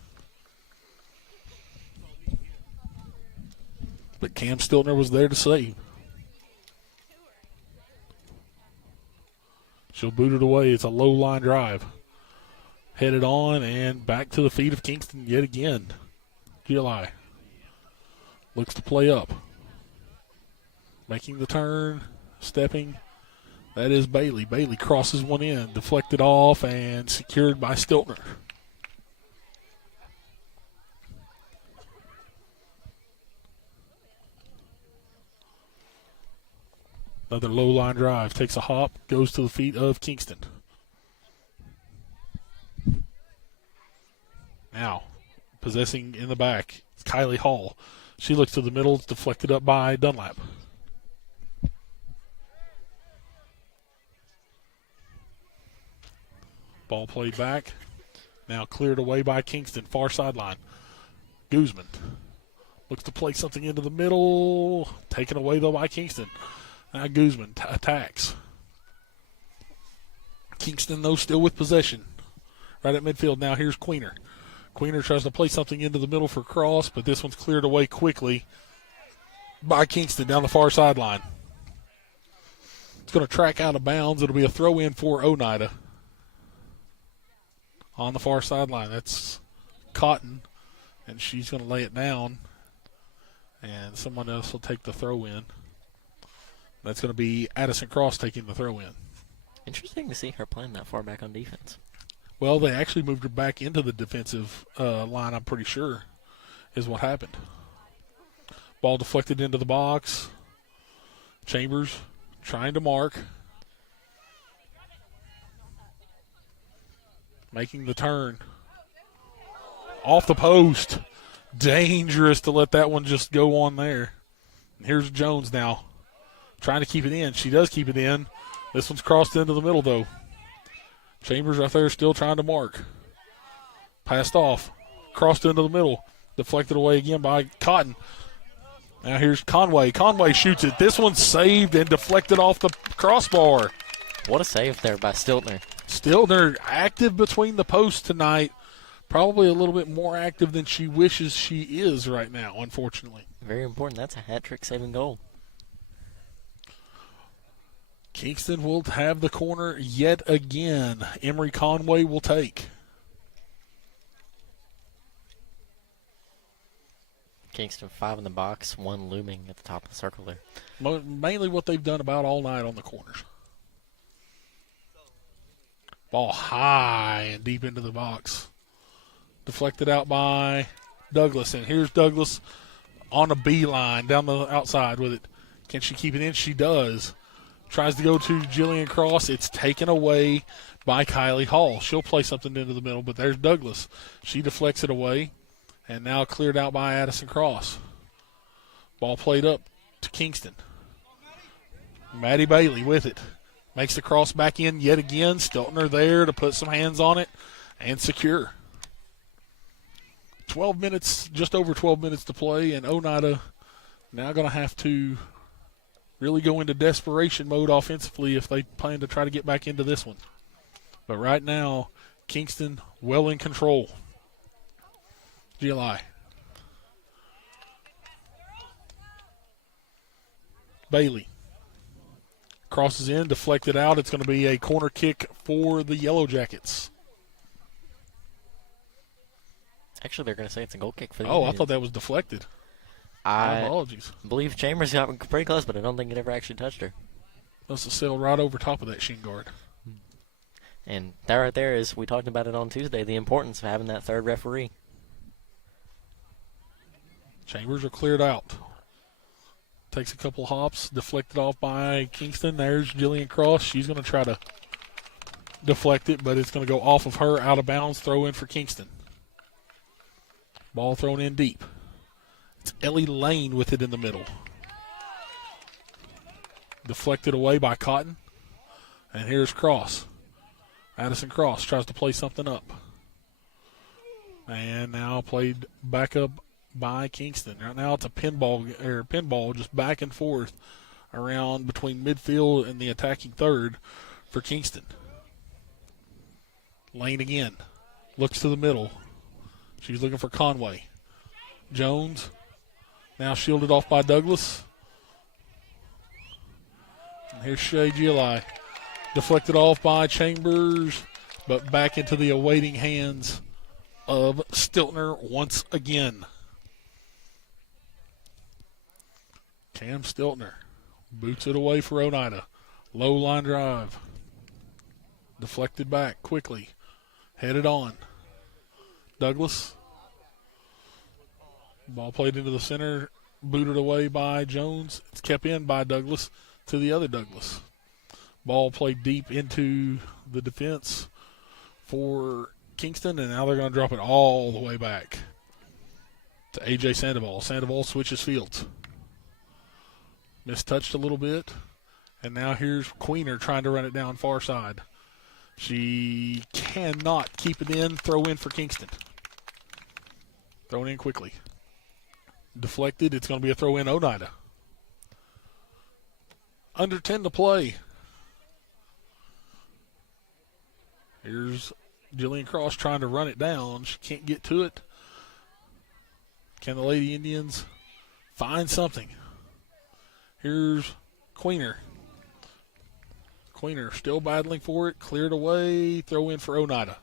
But Cam Stiltner was there to save. She'll boot it away. It's a low line drive. Headed on and back to the feet of Kingston yet again. GLI looks to play up. Making the turn, stepping. That is Bailey. Bailey crosses one in, deflected off and secured by Stiltner. Another low line drive. Takes a hop, goes to the feet of Kingston. Now, possessing in the back, it's Kylie Hall. She looks to the middle. It's deflected up by Dunlap. Ball played back. Now cleared away by Kingston. Far sideline. Guzman looks to play something into the middle. Taken away, though, by Kingston. Now Guzman attacks. Kingston, though, still with possession. Right at midfield. Now here's Queener. Queener tries to play something into the middle for cross, but this one's cleared away quickly by Kingston down the far sideline. It's going to track out of bounds. It'll be a throw-in for Oneida. On the far sideline, that's Cotton, and she's going to lay it down, and someone else will take the throw-in. That's going to be Addison Cross taking the throw-in. Interesting to see her playing that far back on defense. Well, they actually moved her back into the defensive line, I'm pretty sure, is what happened. Ball deflected into the box. Chambers trying to mark. Making the turn. Off the post. Dangerous to let that one just go on there. And here's Jones now. Trying to keep it in. She does keep it in. This one's crossed into the middle, though. Chambers right there still trying to mark. Passed off. Crossed into the middle. Deflected away again by Cotton. Now here's Conway. Conway shoots it. This one's saved and deflected off the crossbar. What a save there by Stiltner. Stiltner active between the posts tonight. Probably a little bit more active than she wishes she is right now, unfortunately. Very important. That's a hat-trick saving goal. Kingston will have the corner yet again. Emery Conway will take. Kingston 5 in the box, 1 looming at the top of the circle there. Mainly what they've done about all night on the corners. Ball high and deep into the box. Deflected out by Douglas, and here's Douglas on a beeline down the outside with it. Can she keep it in? She does. Tries to go to Jillian Cross. It's taken away by Kylie Hall. She'll play something into the middle, but there's Douglas. She deflects it away, and now cleared out by Addison Cross. Ball played up to Kingston. Maddie Bailey with it. Makes the cross back in yet again. Stiltner there to put some hands on it and secure. 12 minutes, just over 12 minutes to play, and Oneida now going to have to really go into desperation mode offensively if they plan to try to get back into this one. But right now, Kingston well in control. GLI. Bailey crosses in, deflected out. It's going to be a corner kick for the Yellow Jackets. Actually, they're going to say it's a goal kick for the Oh, Indians. I thought that was deflected. My apologies. Believe Chambers got pretty close, but I don't think it ever actually touched her. Must have sailed right over top of that shin guard. And that right there is, we talked about it on Tuesday, the importance of having that third referee. Chambers are cleared out. Takes a couple hops, deflected off by Kingston. There's Jillian Cross. She's going to try to deflect it, but it's going to go off of her, out of bounds, throw in for Kingston. Ball thrown in deep. It's Ellie Lane with it in the middle. Deflected away by Cotton. And here's Cross. Addison Cross tries to play something up. And now played back up by Kingston. Right now it's a pinball just back and forth around between midfield and the attacking third for Kingston. Lane again. Looks to the middle. She's looking for Conway. Jones now shielded off by Douglas. And here's Shea Gili. Deflected off by Chambers, but back into the awaiting hands of Stiltner once again. Cam Stiltner boots it away for Oneida. Low line drive. Deflected back quickly. Headed on. Douglas. Ball played into the center. Booted away by Jones. It's kept in by Douglas to the other Douglas. Ball played deep into the defense for Kingston, and now they're going to drop it all the way back to A.J. Sandoval. Sandoval switches fields. Mistouched a little bit, and now here's Queener trying to run it down far side. She cannot keep it in. Throw in for Kingston. Thrown in quickly. Deflected. It's going to be a throw in Oneida. Under 10 to play. Here's Jillian Cross trying to run it down. She can't get to it. Can the Lady Indians find something? Here's Queener. Queener still battling for it. Cleared away. Throw in for Oneida.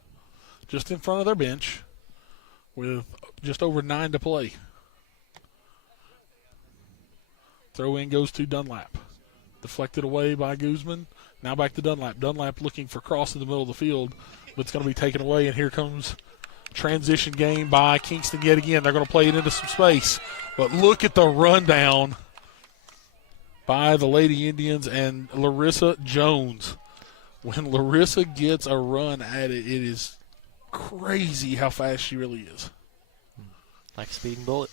Just in front of their bench with just over 9 to play. Throw in goes to Dunlap. Deflected away by Guzman. Now back to Dunlap. Dunlap looking for Cross in the middle of the field, but it's going to be taken away, and here comes transition game by Kingston yet again. They're going to play it into some space, but look at the rundown by the Lady Indians and Larissa Jones. When Larissa gets a run at it, it is crazy how fast she really is. Like a speeding bullet.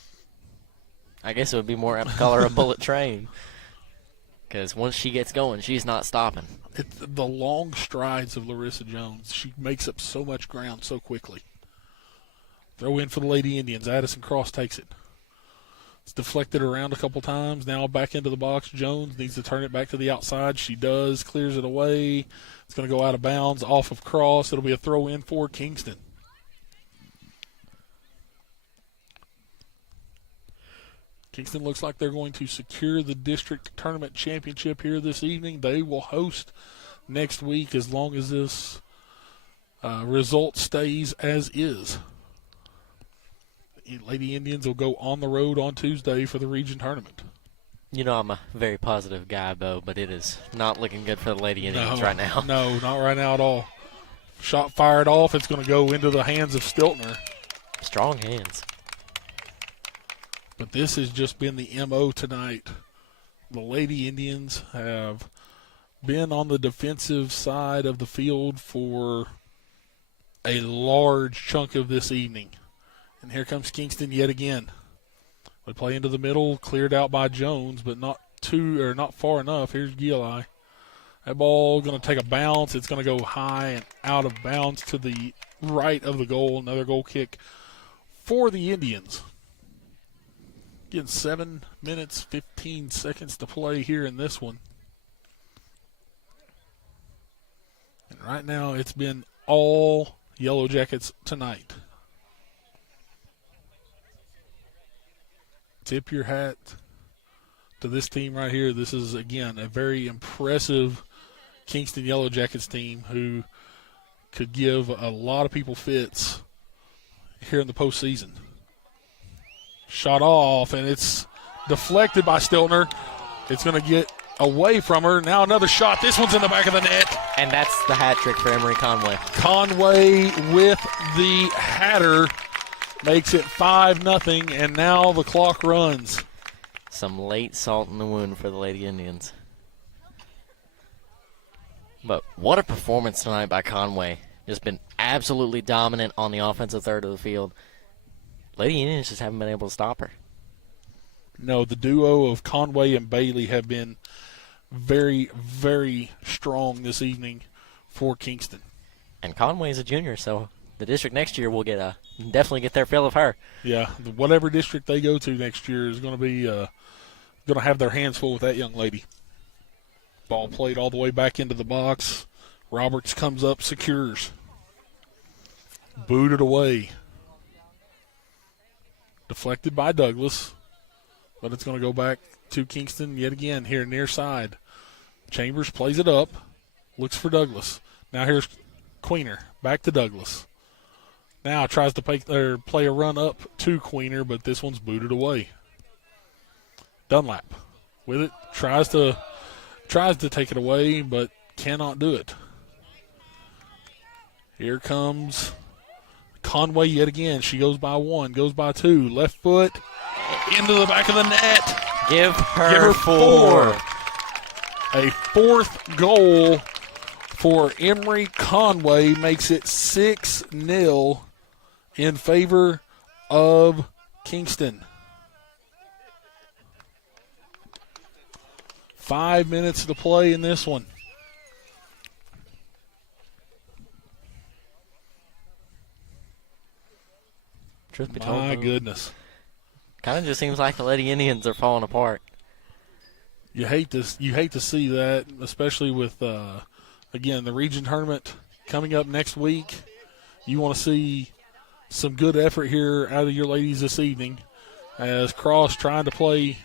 I guess it would be more apt to call her a bullet train. Because once she gets going, she's not stopping. It's the long strides of Larissa Jones. She makes up so much ground so quickly. Throw in for the Lady Indians. Addison Cross takes it. It's deflected around a couple times. Now back into the box. Jones needs to turn it back to the outside. She does. Clears it away. It's going to go out of bounds off of Cross. It'll be a throw in for Kingston. Kingston looks like they're going to secure the district tournament championship here this evening. They will host next week as long as this result stays as is. Lady Indians will go on the road on Tuesday for the region tournament. You know I'm a very positive guy, Bo, but it is not looking good for the Lady Indians right now. No, not right now at all. Shot fired off. It's going to go into the hands of Stiltner. Strong hands. But this has just been the MO tonight. The Lady Indians have been on the defensive side of the field for a large chunk of this evening. And here comes Kingston yet again. They play into the middle, cleared out by Jones, but not far enough. Here's Gili. That ball going to take a bounce. It's going to go high and out of bounds to the right of the goal. Another goal kick for the Indians. Again, 7 minutes, 15 seconds to play here in this one. And right now it's been all Yellow Jackets tonight. Tip your hat to this team right here. This is, again, a very impressive Kingston Yellow Jackets team who could give a lot of people fits here in the postseason. Shot off, and it's deflected by Stiltner. It's going to get away from her. Now another shot. This one's in the back of the net. And that's the hat trick for Emery Conway. Conway with the hatter makes it 5-0, and now the clock runs. Some late salt in the wound for the Lady Indians. But what a performance tonight by Conway. Just been absolutely dominant on the offensive third of the field. Lady Indians just haven't been able to stop her. No, the duo of Conway and Bailey have been very, very strong this evening for Kingston. And Conway's a junior, so the district next year will definitely get their fill of her. Yeah, whatever district they go to next year is going to be going to have their hands full with that young lady. Ball played all the way back into the box. Roberts comes up, secures. Booted away. Deflected by Douglas. But it's going to go back to Kingston yet again here near side. Chambers plays it up. Looks for Douglas. Now here's Queener. Back to Douglas. Now tries to play a run up to Queener, but this one's booted away. Dunlap with it. Tries to take it away, but cannot do it. Here comes Conway yet again. She goes by one, goes by two. Left foot into the back of the net. Give her four. A fourth goal for Emery Conway makes it 6-0 in favor of Kingston. 5 minutes to play in this one. Truth be told, my goodness. Kind of just seems like the Lady Indians are falling apart. You hate to see that, especially with again the region tournament coming up next week. You want to see some good effort here out of your ladies this evening. As Cross trying to play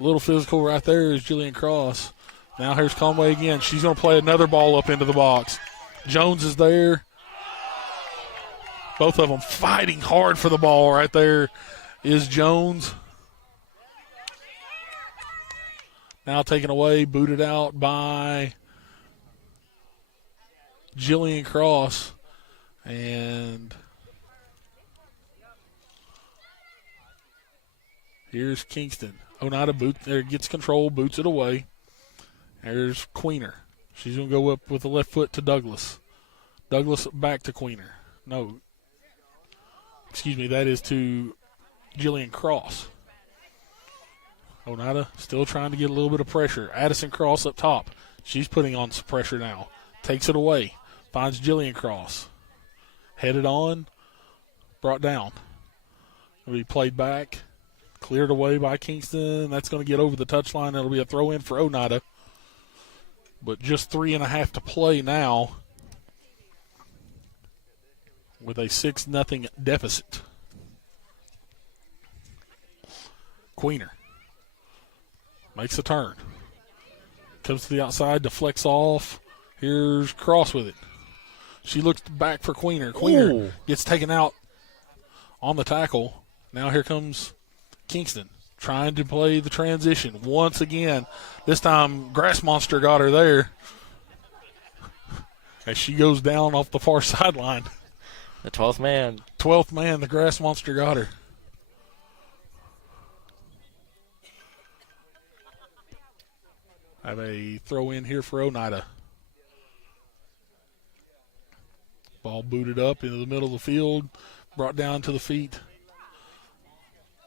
a little physical right there is Jillian Cross. Now here's Conway again. She's going to play another ball up into the box. Jones is there. Both of them fighting hard for the ball. Right there is Jones. Now taken away, booted out by Jillian Cross. And here's Kingston. Oneida gets control, boots it away. There's Queener. She's going to go up with the left foot to Douglas. Douglas back to Queener. No. Excuse me, that is to Jillian Cross. Oneida still trying to get a little bit of pressure. Addison Cross up top. She's putting on some pressure now. Takes it away. Finds Jillian Cross. Headed on. Brought down. Will be played back. Cleared away by Kingston. That's going to get over the touchline. That'll be a throw in for Oneida. But just 3.5 to play now with a 6-0 deficit. Queener makes a turn. Comes to the outside, deflects off. Here's Cross with it. She looks back for Queener. Queener gets taken out on the tackle. Now here comes Kingston trying to play the transition once again. This time Grass Monster got her there. as she goes down off the far sideline. The 12th man. 12th man, the grass monster got her. Have a throw in here for Oneida. Ball booted up into the middle of the field, brought down to the feet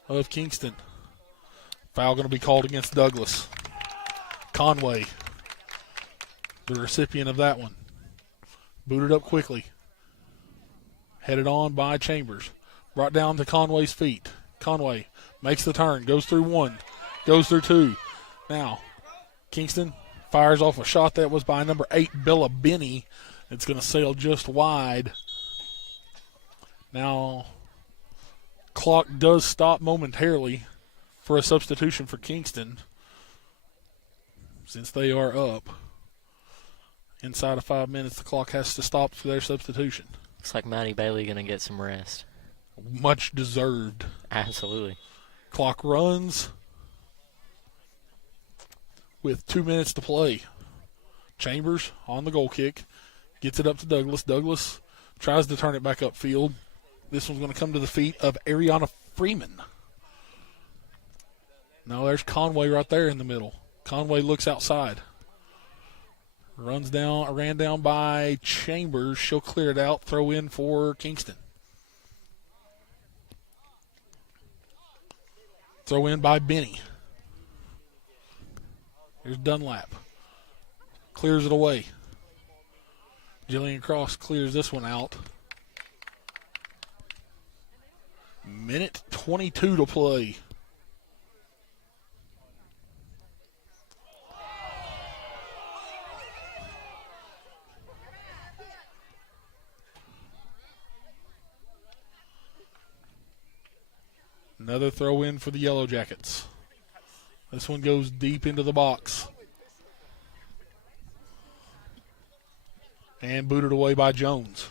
of Kingston. Foul going to be called against Douglas. Conway, the recipient of that one. Booted up quickly. Headed on by Chambers. Brought down to Conway's feet. Conway makes the turn, goes through one, goes through two. Now, Kingston fires off a shot that was by number 8, Bella Benny. It's going to sail just wide. Now, clock does stop momentarily for a substitution for Kingston, since they are up. Inside of 5 minutes, the clock has to stop for their substitution. Looks like Maddie Bailey going to get some rest. Much deserved. Absolutely. Clock runs with 2 minutes to play. Chambers on the goal kick. Gets it up to Douglas. Douglas tries to turn it back upfield. This one's going to come to the feet of Ariana Freeman. No, there's Conway right there in the middle. Conway looks outside. Ran down by Chambers. She'll clear it out. Throw in for Kingston. Throw in by Benny. Here's Dunlap. Clears it away. Jillian Cross clears this one out. Minute 22 to play. Another throw in for the Yellow Jackets. This one goes deep into the box. And booted away by Jones.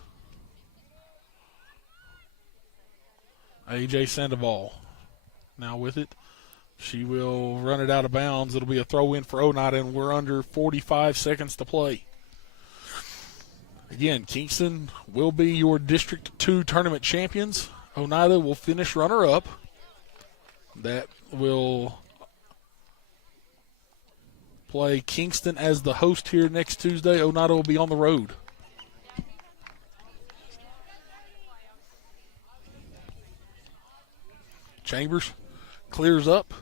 A.J. Sandoval now with it. She will run it out of bounds. It'll be a throw in for Oneida, and we're under 45 seconds to play. Again, Kingston will be your District 2 tournament champions. Oneida will finish runner-up. That will play Kingston as the host here next Tuesday. Oneida will be on the road. Chambers clears up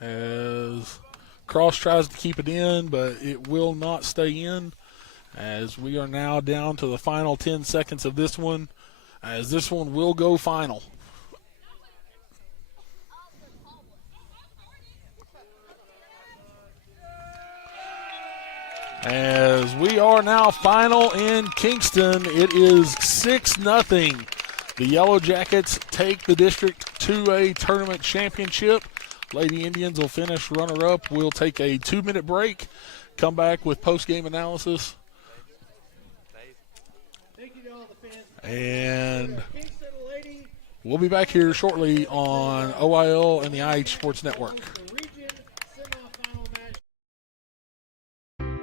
as Cross tries to keep it in, but it will not stay in, as we are now down to the final 10 seconds of this one, as this one will go final. As we are now final in Kingston, it is 6-0. The Yellow Jackets take the District 2A Tournament Championship. Lady Indians will finish runner-up. We'll take a 2-minute break, come back with post-game analysis. And we'll be back here shortly on OIL and the IH Sports Network.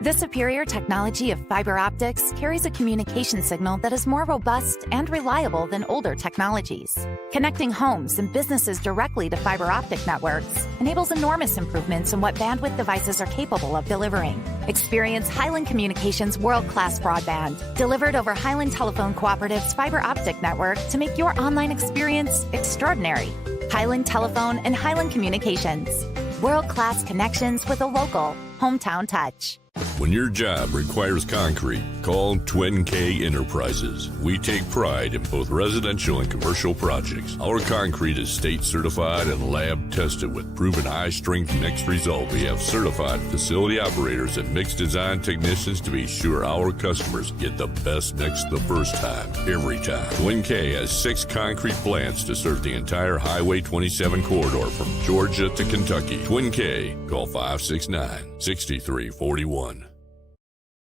The superior technology of fiber optics carries a communication signal that is more robust and reliable than older technologies. Connecting homes and businesses directly to fiber optic networks enables enormous improvements in what bandwidth devices are capable of delivering. Experience Highland Communications world-class broadband, delivered over Highland Telephone Cooperative's fiber optic network to make your online experience extraordinary. Highland Telephone and Highland Communications. World-class connections with a local, hometown touch. When your job requires concrete, call Twin K Enterprises. We take pride in both residential and commercial projects. Our concrete is state certified and lab tested with proven high strength mixed results. We have certified facility operators and mixed design technicians to be sure our customers get the best mix the first time, every time. Twin K has 6 concrete plants to serve the entire Highway 27 corridor from Georgia to Kentucky. Twin K, call 569-6341.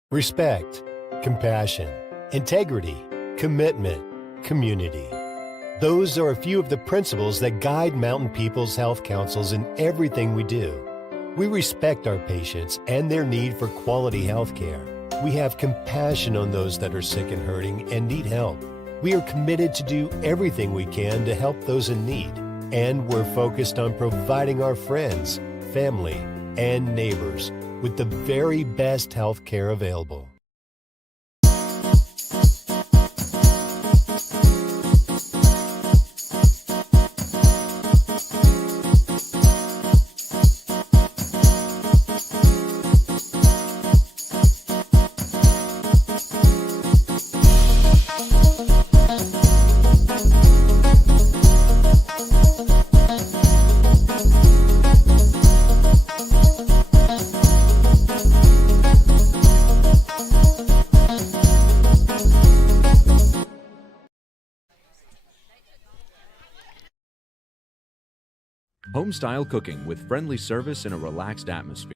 Respect, compassion, integrity, commitment, community. Those are a few of the principles that guide Mountain People's Health Councils in everything we do. We respect our patients and their need for quality health care. We have compassion on those that are sick and hurting and need help. We are committed to do everything we can to help those in need. And we're focused on providing our friends, family, and neighbors with the very best health care available. Home-style cooking with friendly service in a relaxed atmosphere.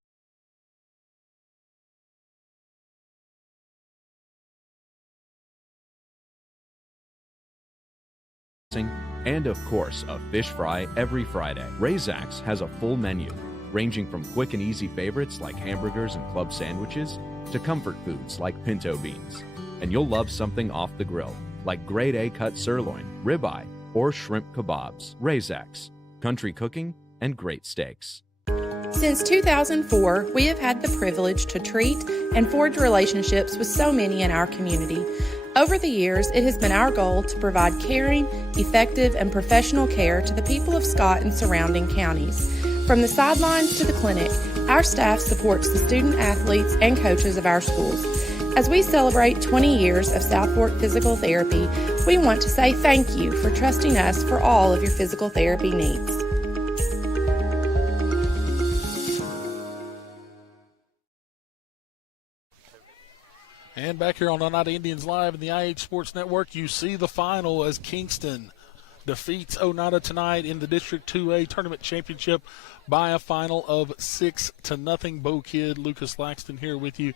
And of course, a fish fry every Friday. Razak's has a full menu, ranging from quick and easy favorites like hamburgers and club sandwiches to comfort foods like pinto beans. And you'll love something off the grill, like grade A cut sirloin, ribeye, or shrimp kebabs. Razak's, country cooking and great steaks. Since 2004, we have had the privilege to treat and forge relationships with so many in our community. Over the years, it has been our goal to provide caring, effective, and professional care to the people of Scott and surrounding counties. From the sidelines to the clinic, our staff supports the student athletes and coaches of our schools. As we celebrate 20 years of South Fork Physical Therapy, we want to say thank you for trusting us for all of your physical therapy needs. And back here on Oneida Indians Live in the IH Sports Network, you see the final as Kingston defeats Oneida tonight in the District 2A Tournament Championship by a final of 6-0. Bo Kid, Lucas Laxton here with you.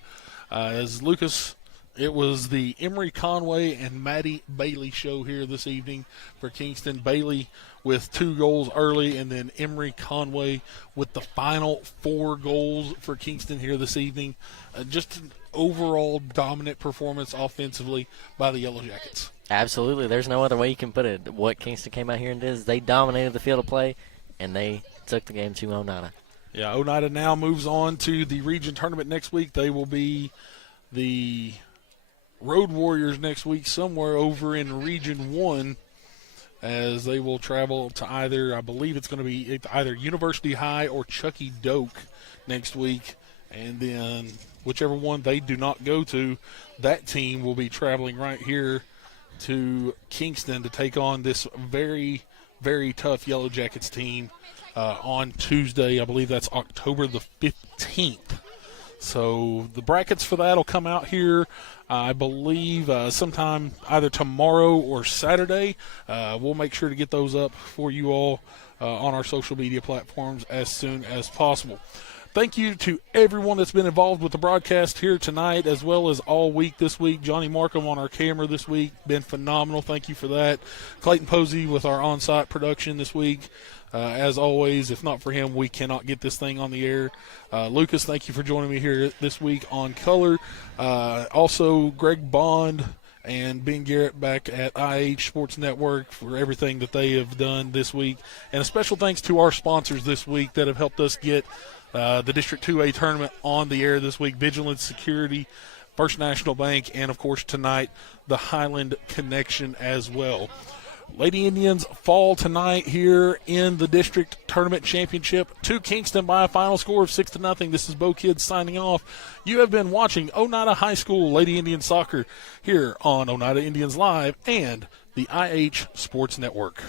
As Lucas, it was the Emery Conway and Maddie Bailey show here this evening for Kingston. Bailey with 2 goals early, and then Emery Conway with the final 4 goals for Kingston here this evening. Just an overall dominant performance offensively by the Yellow Jackets. Absolutely. There's no other way you can put it. What Kingston came out here and did is they dominated the field of play, and they took the game to Oneida. Yeah, Oneida now moves on to the region tournament next week. They will be the Road Warriors next week somewhere over in Region 1, as they will travel to either, I believe it's going to be either University High or Chucky Doak next week. And then whichever one they do not go to, that team will be traveling right here to Kingston to take on this very, very tough Yellow Jackets team on Tuesday. I believe that's October the 15th. So the brackets for that will come out here, I believe, sometime either tomorrow or Saturday. We'll make sure to get those up for you all on our social media platforms as soon as possible. Thank you to everyone that's been involved with the broadcast here tonight, as well as all week this week. Johnny Markham on our camera this week, been phenomenal. Thank you for that. Clayton Posey with our on-site production this week. As always, if not for him, we cannot get this thing on the air. Lucas, thank you for joining me here this week on Color. Also, Greg Bond and Ben Garrett back at IH Sports Network for everything that they have done this week. And a special thanks to our sponsors this week that have helped us get the District 2A tournament on the air this week: Vigilance Security, First National Bank, and, of course, tonight, the Highland Connection as well. Lady Indians fall tonight here in the District Tournament Championship to Kingston by a final score of 6-0. This is Bo Kidd signing off. You have been watching Oneida High School Lady Indian Soccer here on Oneida Indians Live and the IH Sports Network.